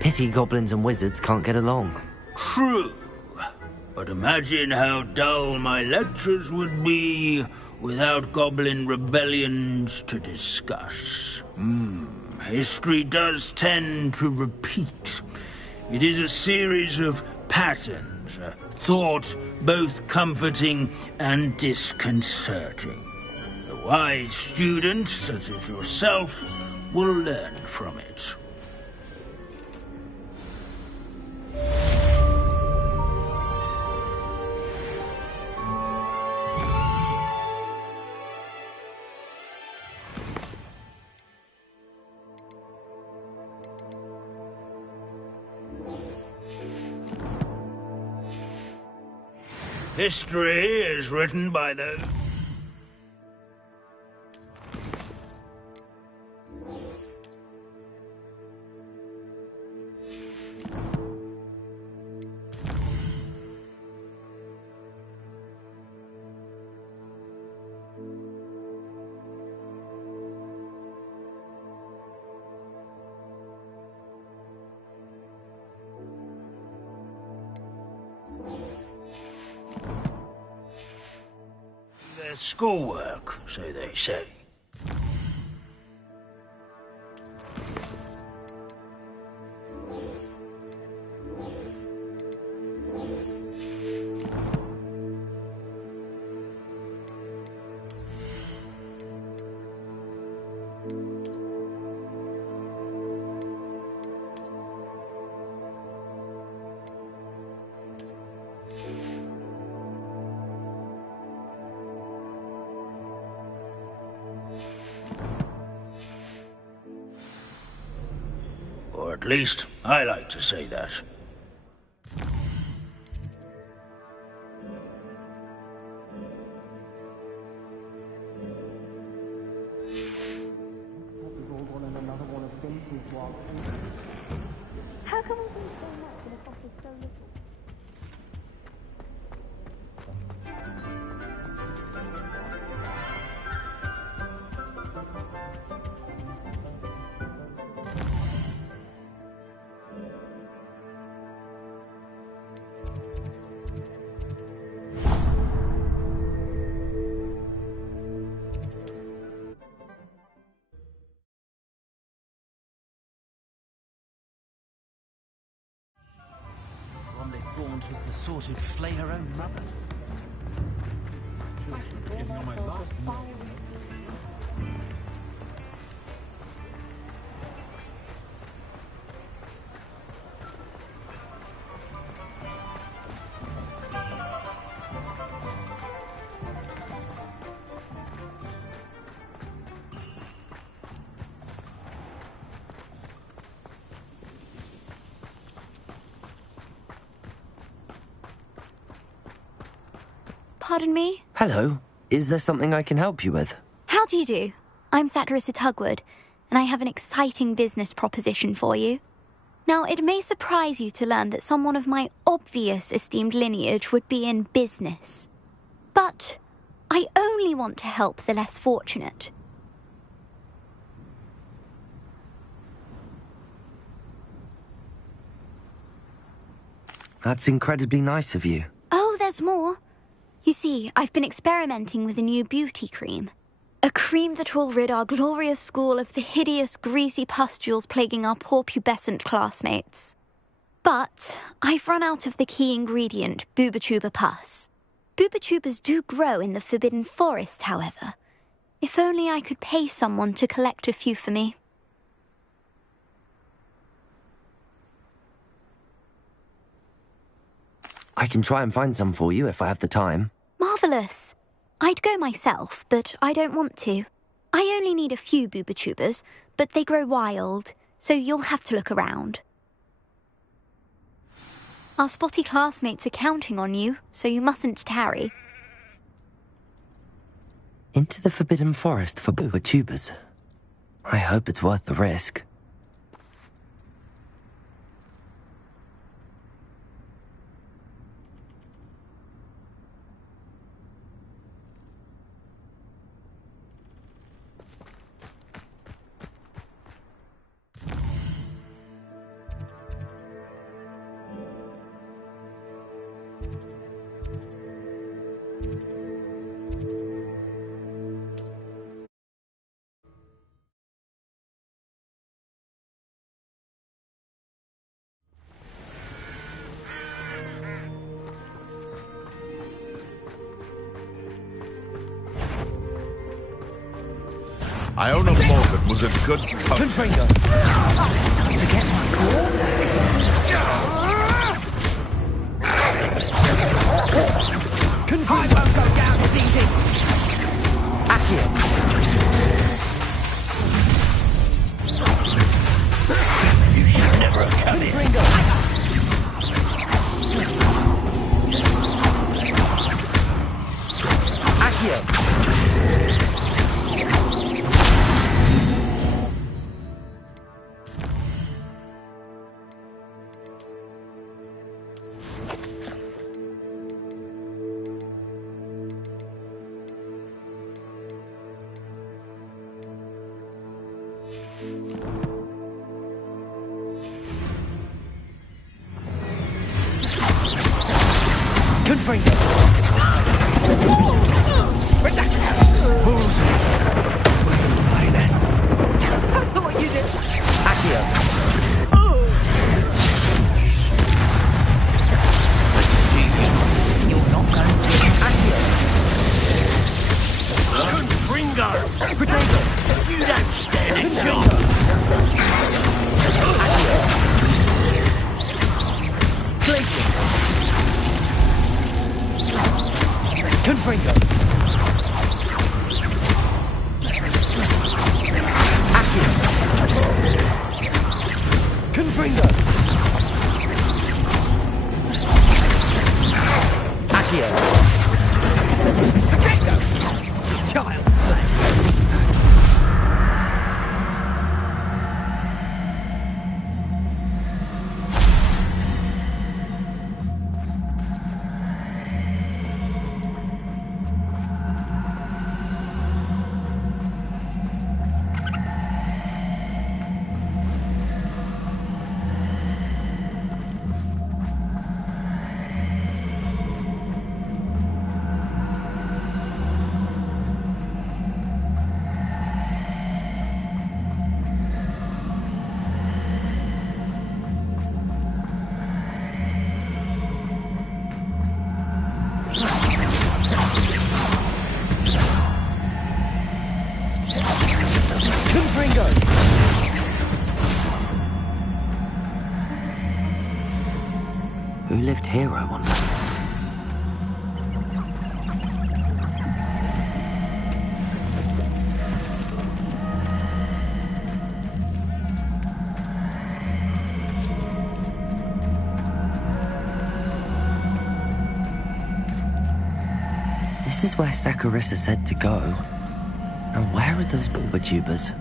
Pity goblins and wizards can't get along. True. But imagine how dull my lectures would be without goblin rebellions to discuss. History does tend to repeat. It is a series of patterns, a thought both comforting and disconcerting. The wise student, such as yourself, will learn from it. History is written by the... schoolwork, so they say. Or at least, I like to say that. How come we do so much and accomplish so little? One they thought was the sort who'd flay her own mother. Getting on my last nerve. Pardon me? Hello. Is there something I can help you with? How do you do? I'm Satirissa Tugwood, and I have an exciting business proposition for you. Now, it may surprise you to learn that someone of my obvious esteemed lineage would be in business. But I only want to help the less fortunate. That's incredibly nice of you. Oh, there's more. You see, I've been experimenting with a new beauty cream. A cream that will rid our glorious school of the hideous, greasy pustules plaguing our poor pubescent classmates. But I've run out of the key ingredient, booba-tuba pus. Booba-tubas do grow in the Forbidden Forest, however. If only I could pay someone to collect a few for me. I can try and find some for you if I have the time. Marvellous. I'd go myself, but I don't want to. I only need a few booba-tubas, but they grow wild, so you'll have to look around. Our spotty classmates are counting on you, so you mustn't tarry. Into the Forbidden Forest for booba-tubas. I hope it's worth the risk. Iona Morgan was a good coach. Confringo! To get my claws I won't go down as easy! Accio! You should never have come in. Confringo! That's what you did! Accio! You're not going to... Accio! Confringo! Potato! You don't stand a chance! Glacier! Confringo! Accio! Confringo! Accio! Potato! Child's play! Who lived here, I wonder? This is where Saccharissa said to go. Now where are those bulbatubers?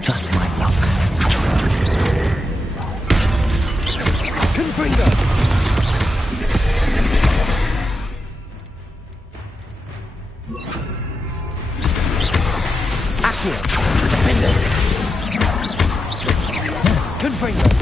Just my luck. Confringo! Accio. Defender. Confringo.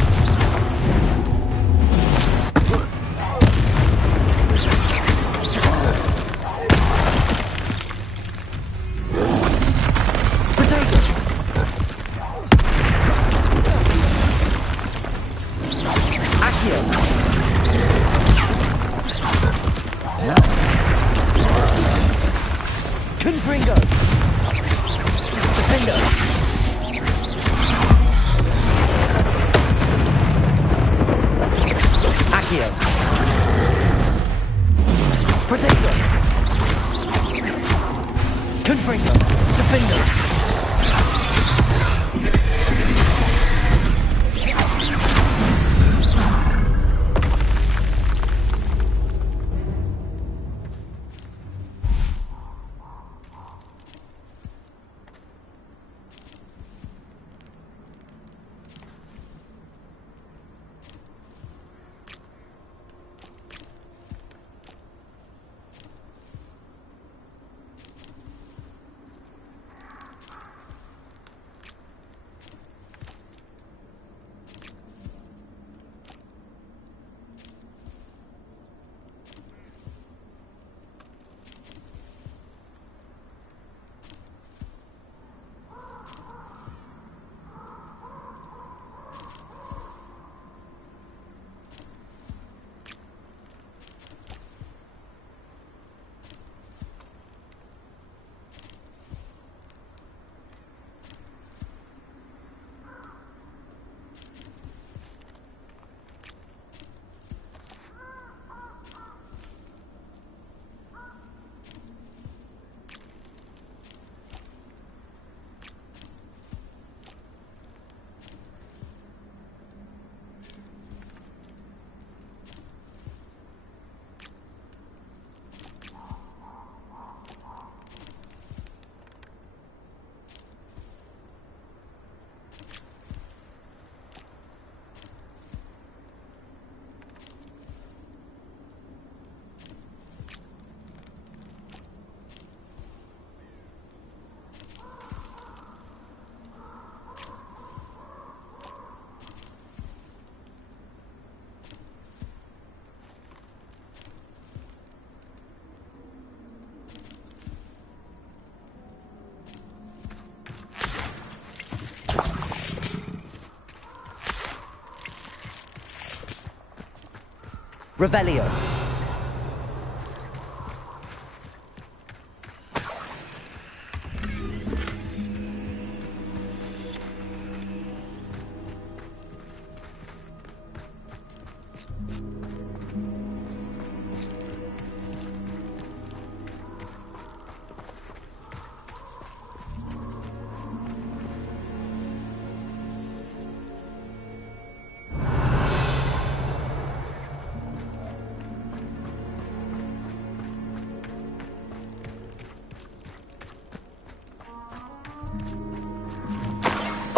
Revelio.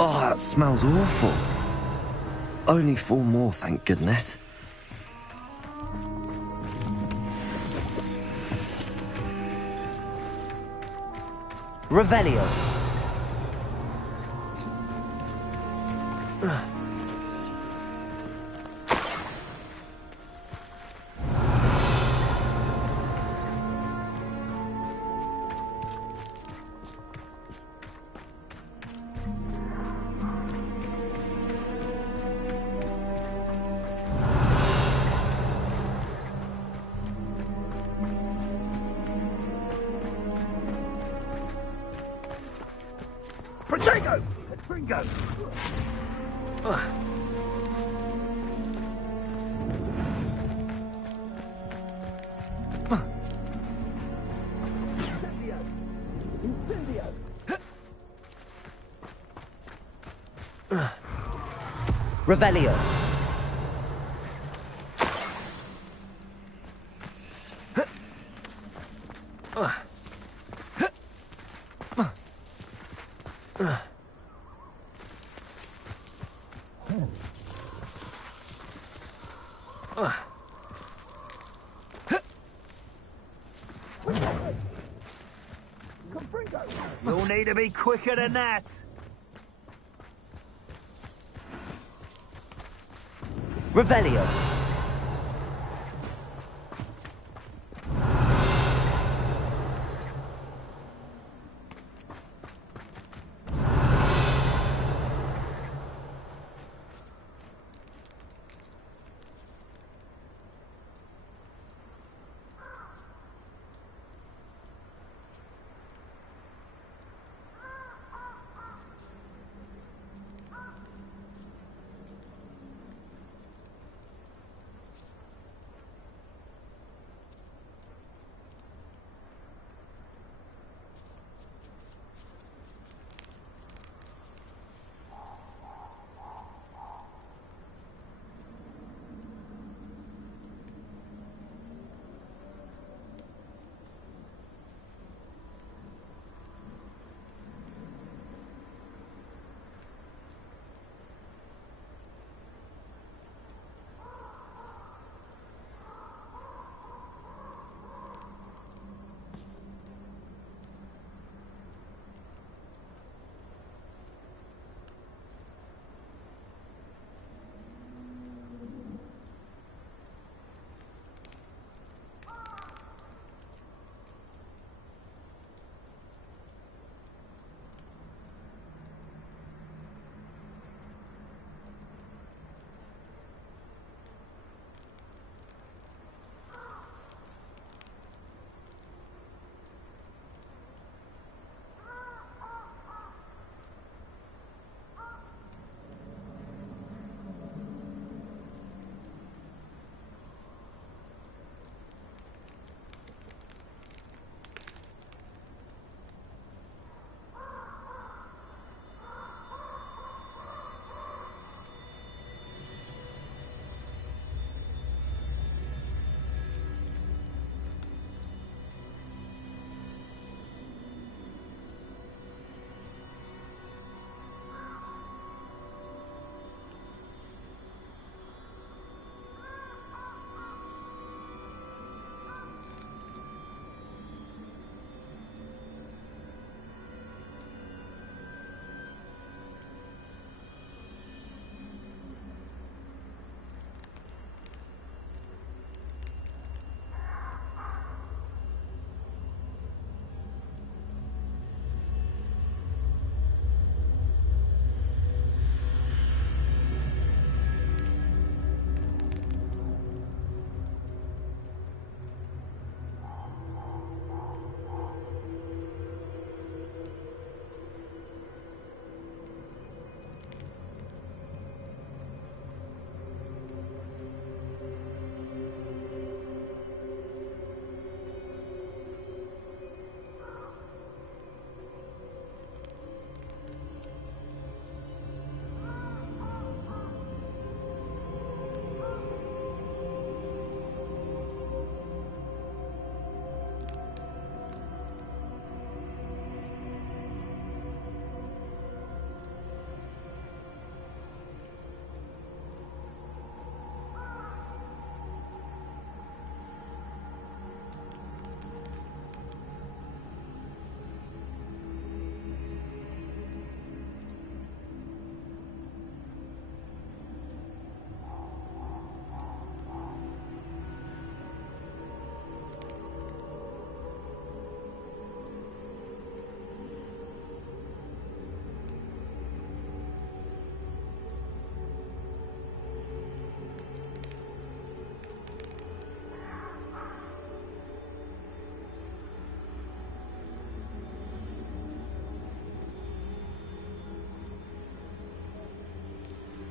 Oh, that smells awful. Only 4 more, thank goodness. Revelio. Protego! Gringo! Revelio. You'll need to be quicker than that. Revelio.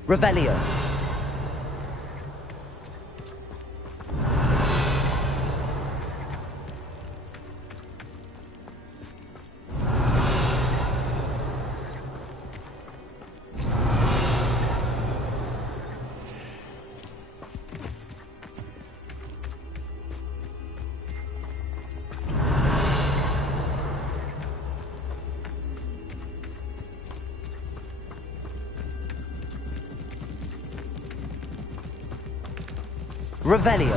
Revelio. Revelio.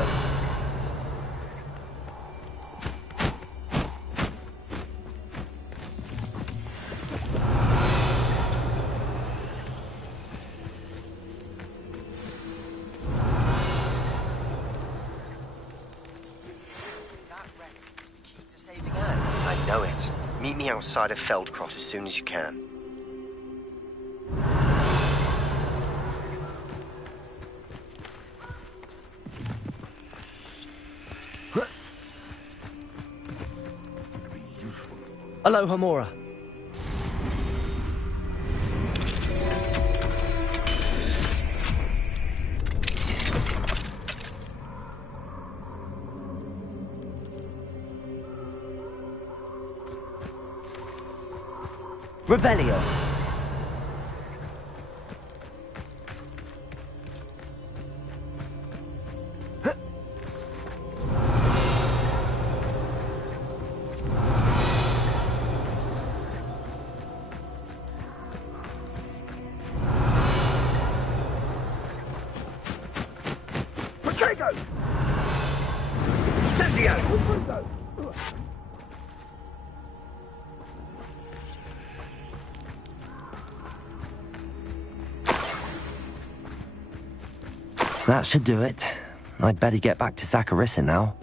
outside of Feldcroft as soon as you can. Aloha, Mora. Revelio. Protego! Incendio! That should do it. I'd better get back to Zacharissa now.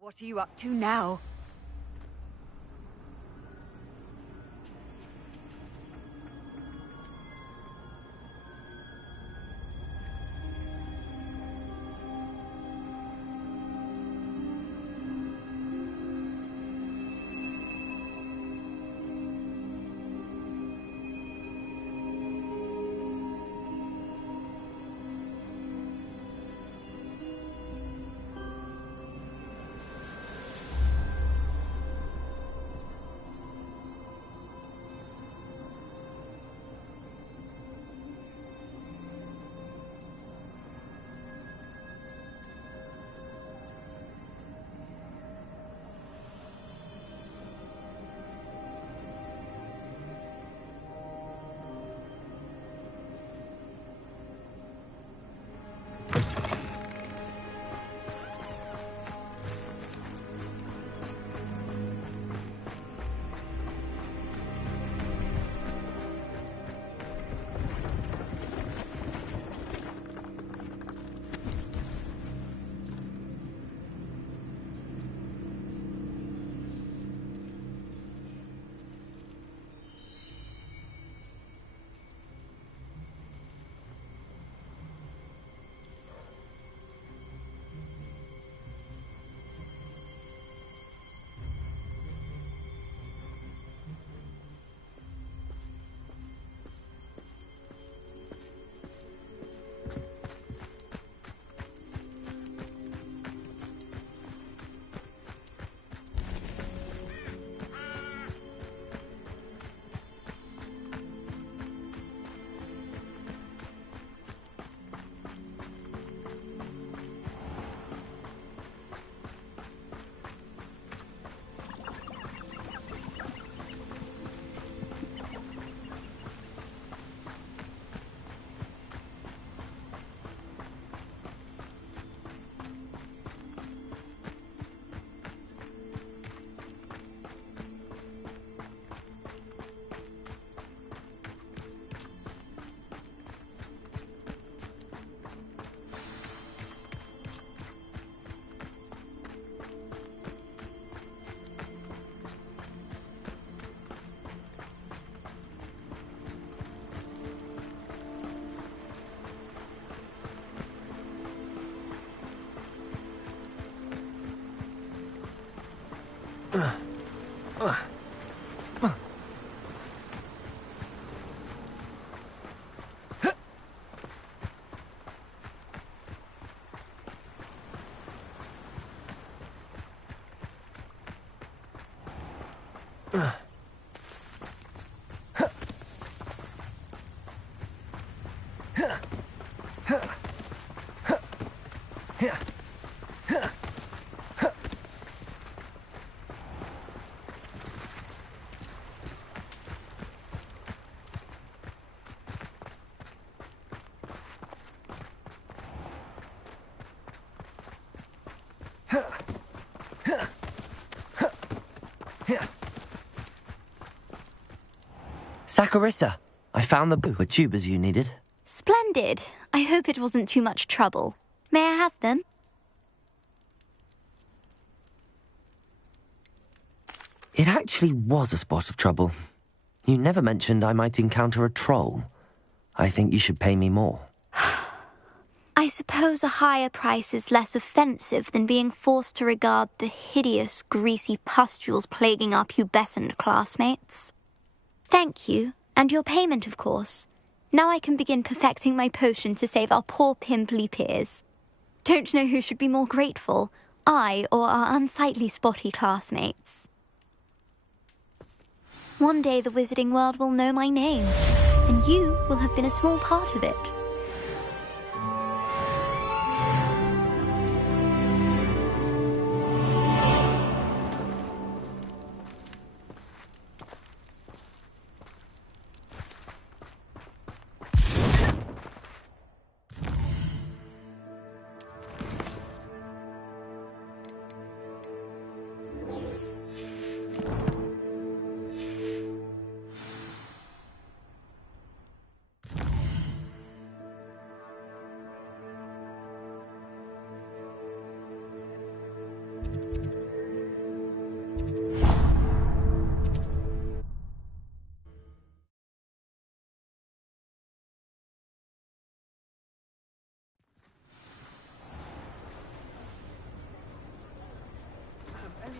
What are you up to now? Saccharissa, I found the tubers you needed. Splendid. I hope it wasn't too much trouble. May I have them? It actually was a spot of trouble. You never mentioned I might encounter a troll. I think you should pay me more. I suppose a higher price is less offensive than being forced to regard the hideous, greasy pustules plaguing our pubescent classmates. Thank you, and your payment, of course. Now I can begin perfecting my potion to save our poor pimply peers. Don't know who should be more grateful, I or our unsightly spotty classmates. One day the wizarding world will know my name, and you will have been a small part of it.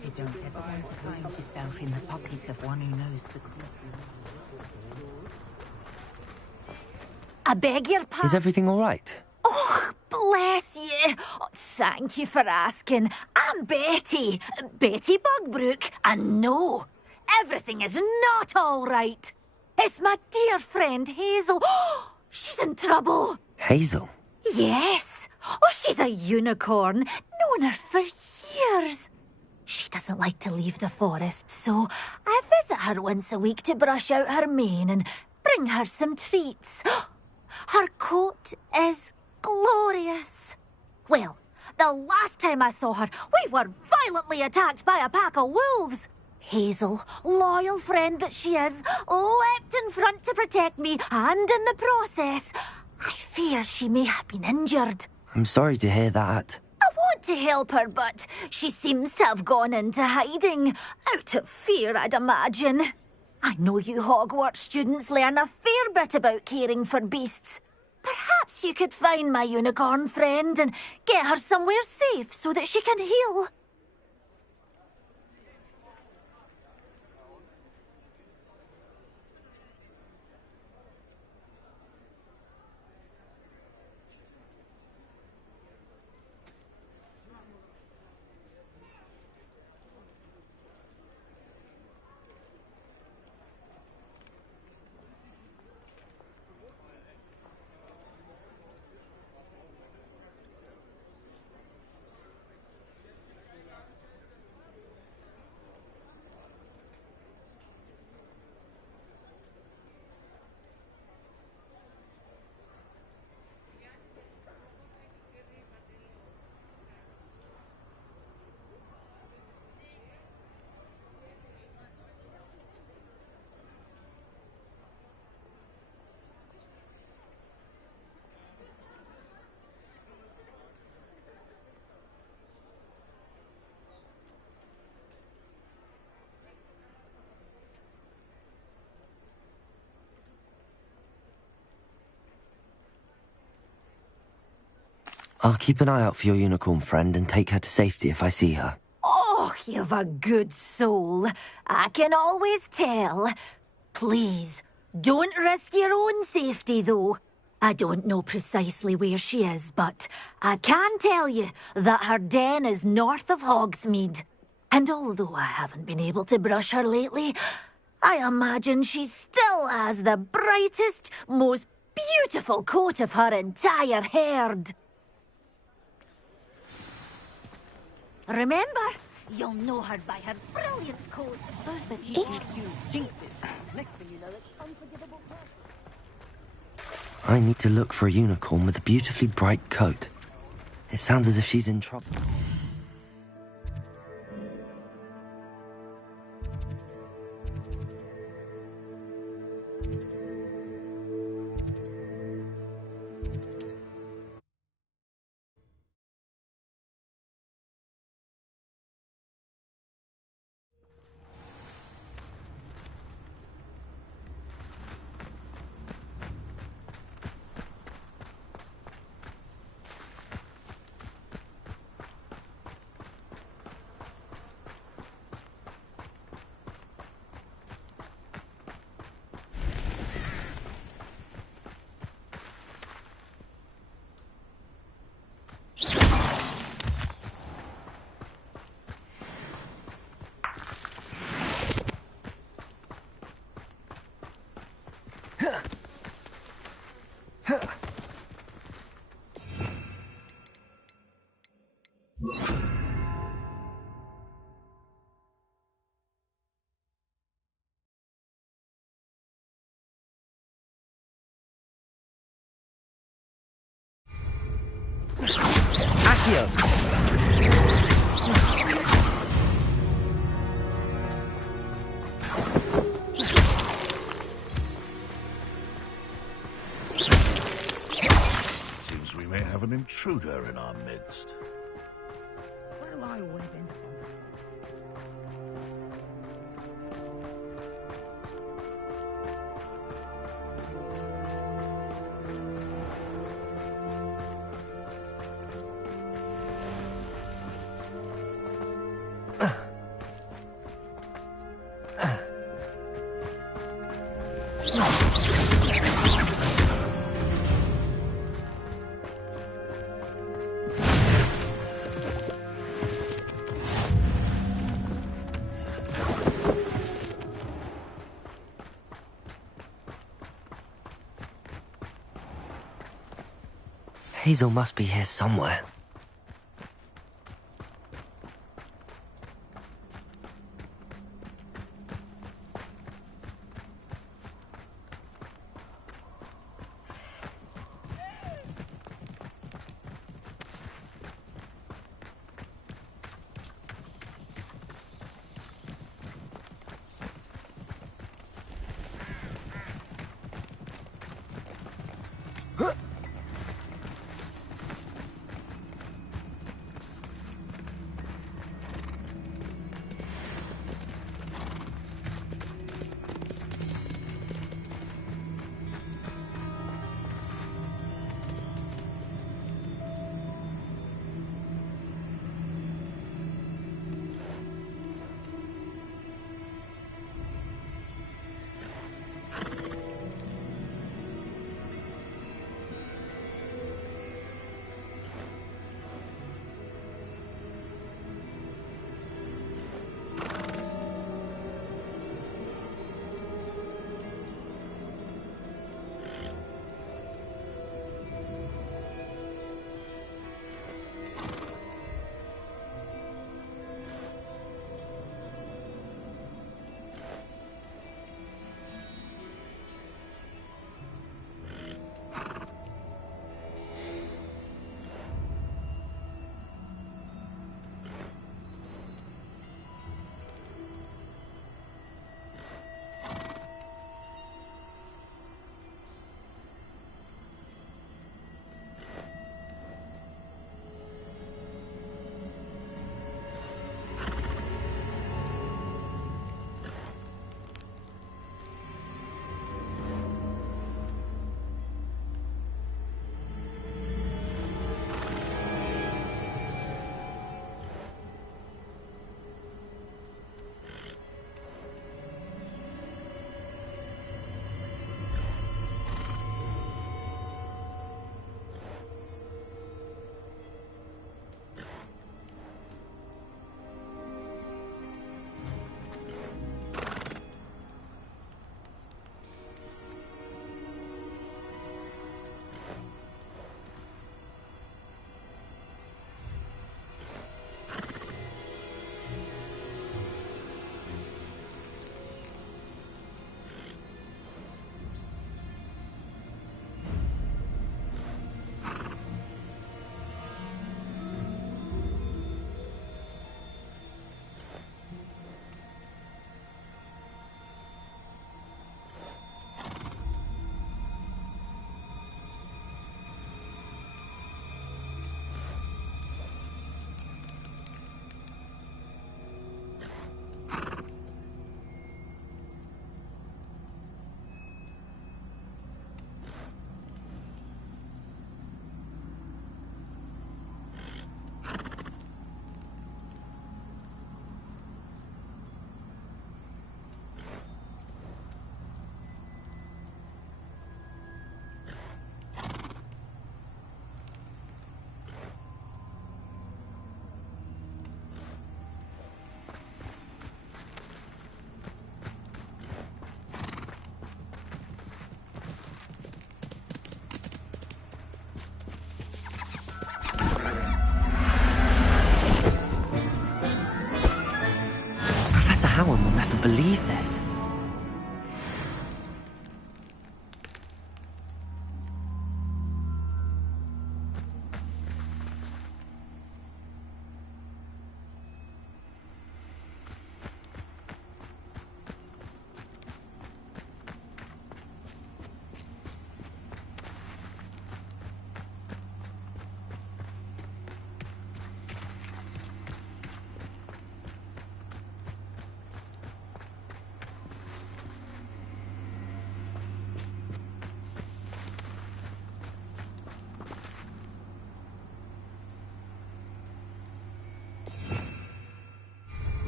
You don't ever want to find yourself in the pocket of one who knows the I beg your pardon? Is everything all right? Oh, bless you. Oh, thank you for asking. I'm Betty. Betty Bugbrook. And no, everything is not all right. It's my dear friend Hazel. Oh, she's in trouble. Hazel? Yes. Oh, she's a unicorn. Known her for years. She doesn't like to leave the forest, so I visit her once a week to brush out her mane and bring her some treats. Her coat is glorious. Well, the last time I saw her, we were violently attacked by a pack of wolves. Hazel, loyal friend that she is, leapt in front to protect me, and in the process, I fear she may have been injured. I'm sorry to hear that. I want to help her, but she seems to have gone into hiding. Out of fear, I'd imagine. I know you Hogwarts students learn a fair bit about caring for beasts. Perhaps you could find my unicorn friend and get her somewhere safe so that she can heal. I'll keep an eye out for your unicorn friend and take her to safety if I see her. Oh, you've a good soul. I can always tell. Please, don't risk your own safety, though. I don't know precisely where she is, but I can tell you that her den is north of Hogsmeade. And although I haven't been able to brush her lately, I imagine she still has the brightest, most beautiful coat of her entire herd. Remember, you'll know her by her brilliant coat. Those the teaching students jinxes. Next thing you know, it's unforgivable. I need to look for a unicorn with a beautifully bright coat. It sounds as if she's in trouble. Accio! Seems we may have an intruder in our midst. Well, I went in. Hazel must be here somewhere. Howard will never believe this.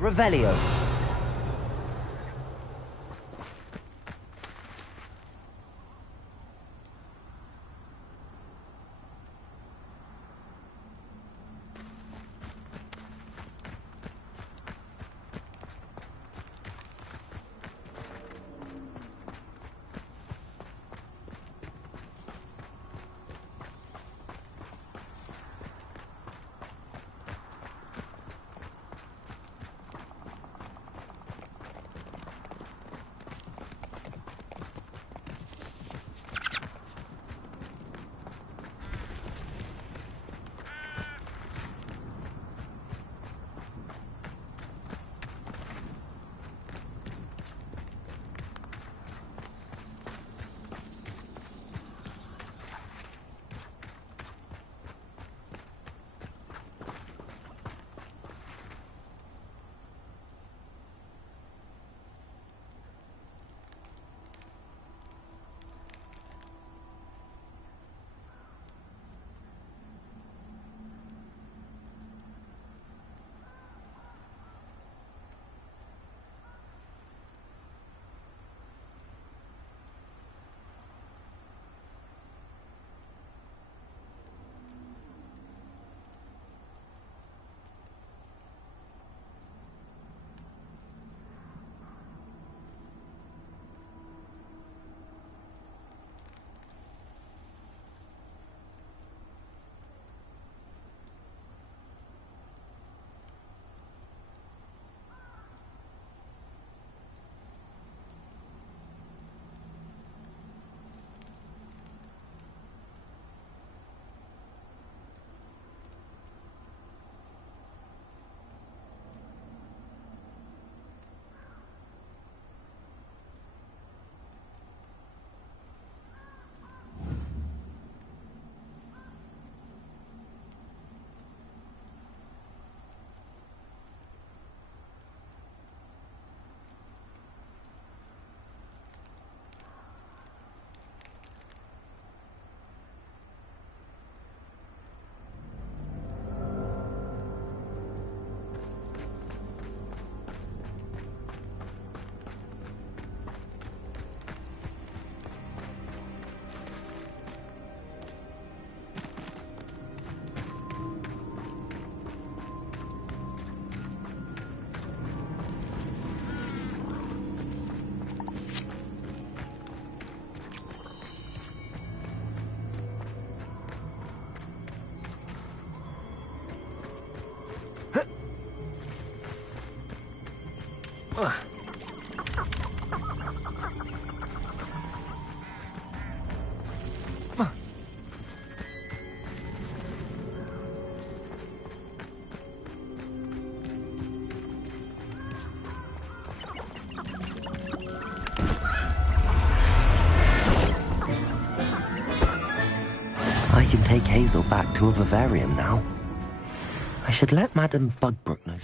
Revelio. I can take Hazel back to a vivarium now. I should let Madame Bugbrook know.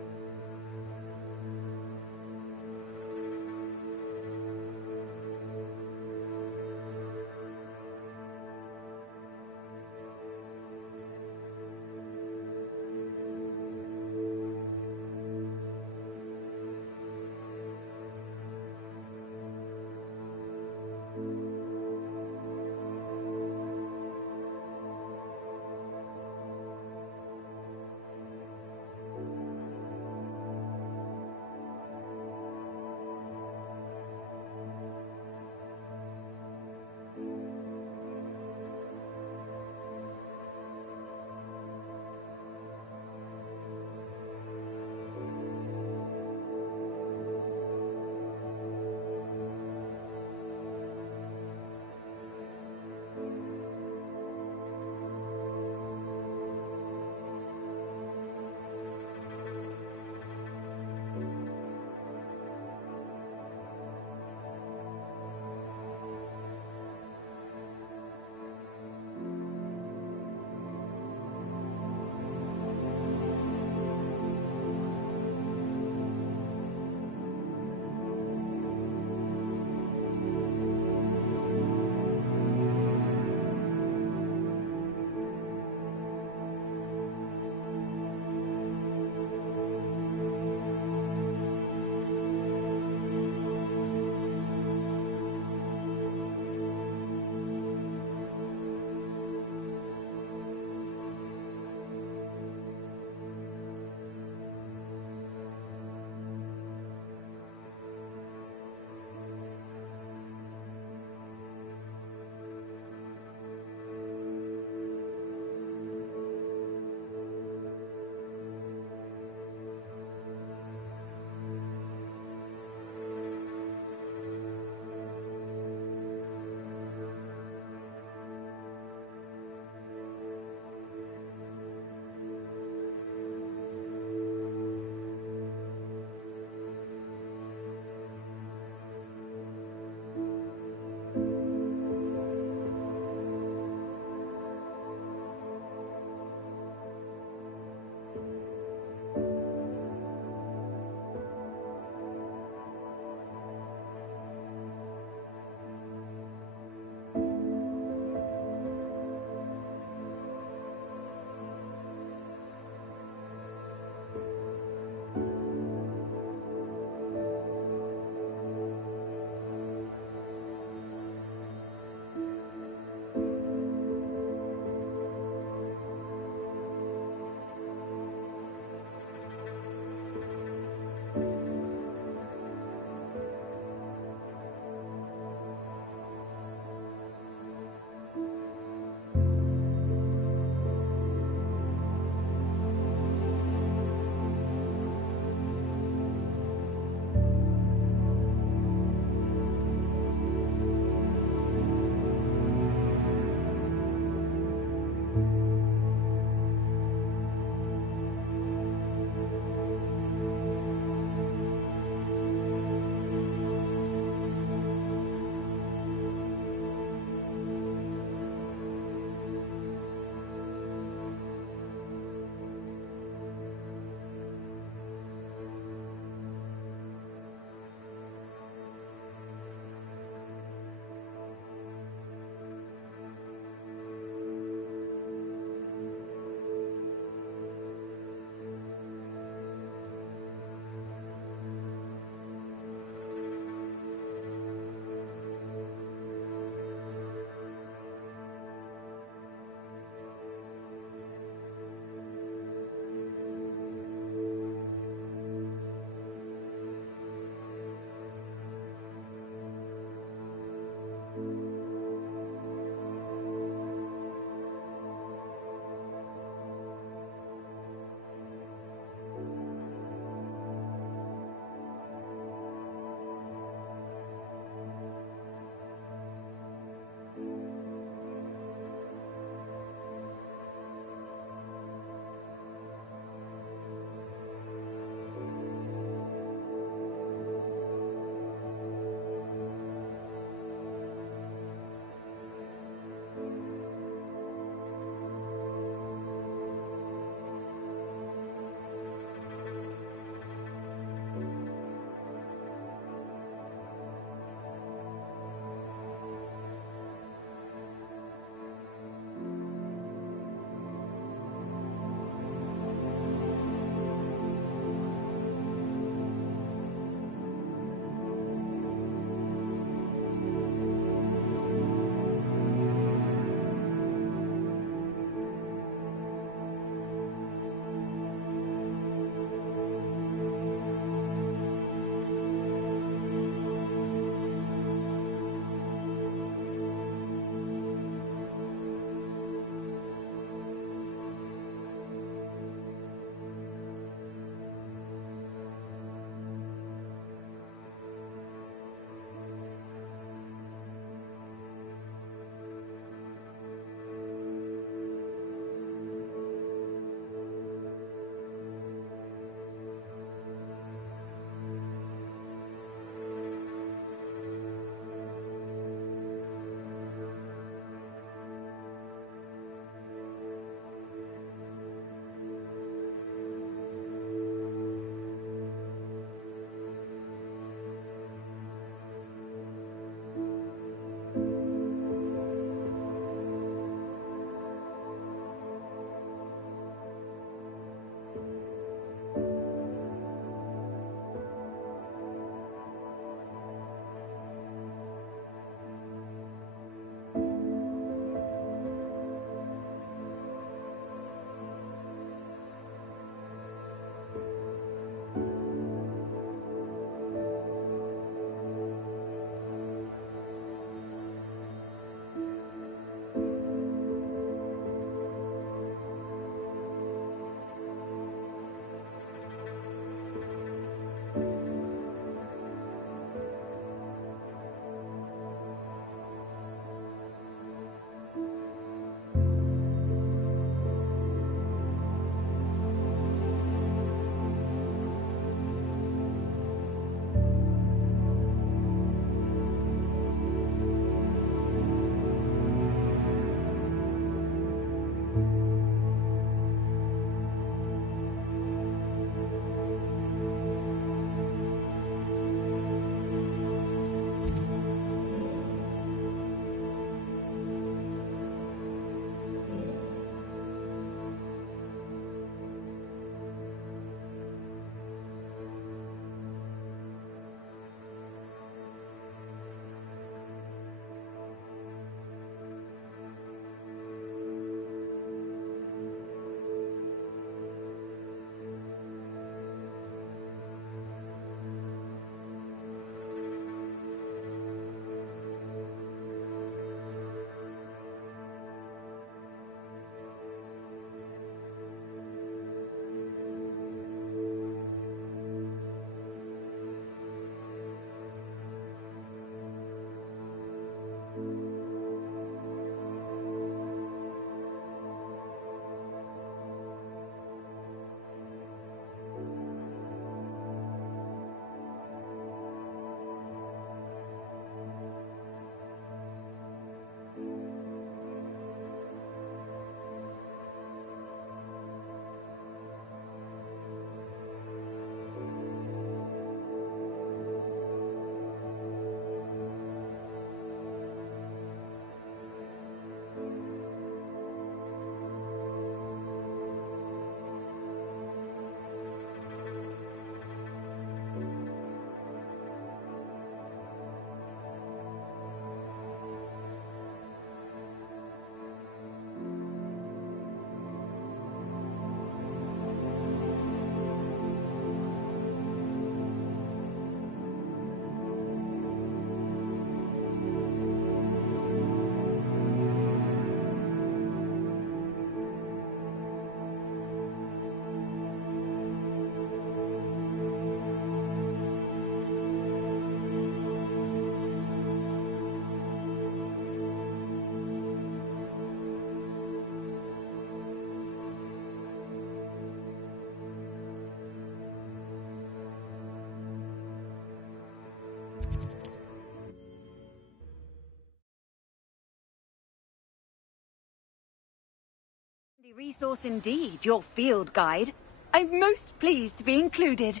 resource indeed, your field guide. I'm most pleased to be included.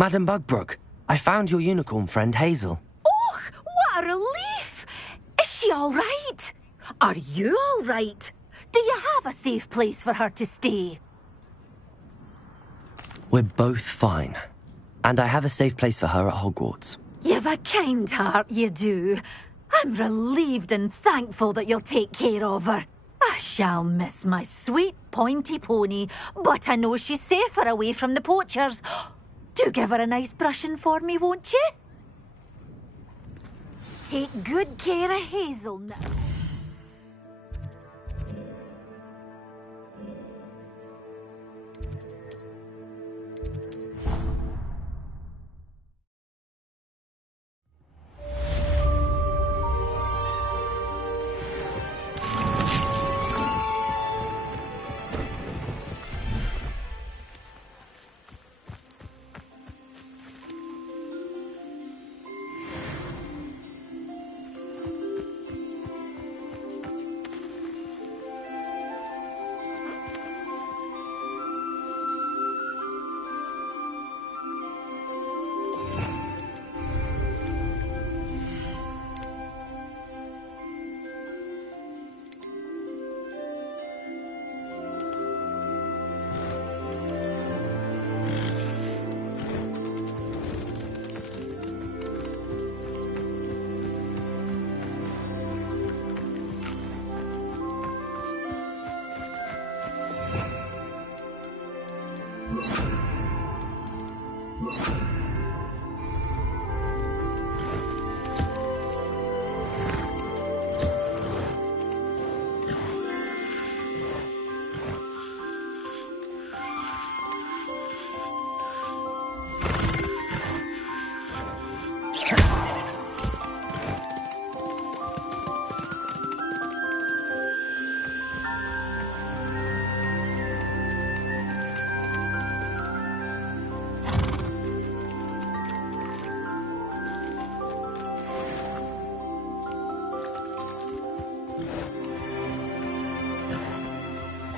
Madam Bugbrook, I found your unicorn friend Hazel. Oh, what a relief! Is she all right? Are you all right? Do you have a safe place for her to stay? We're both fine. And I have a safe place for her at Hogwarts. You've a kind heart, you do. I'm relieved and thankful that you'll take care of her. I shall miss my sweet pointy pony, but I know she's safer away from the poachers. Do give her a nice brushing for me, won't you? Take good care of Hazel now.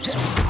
Yeah.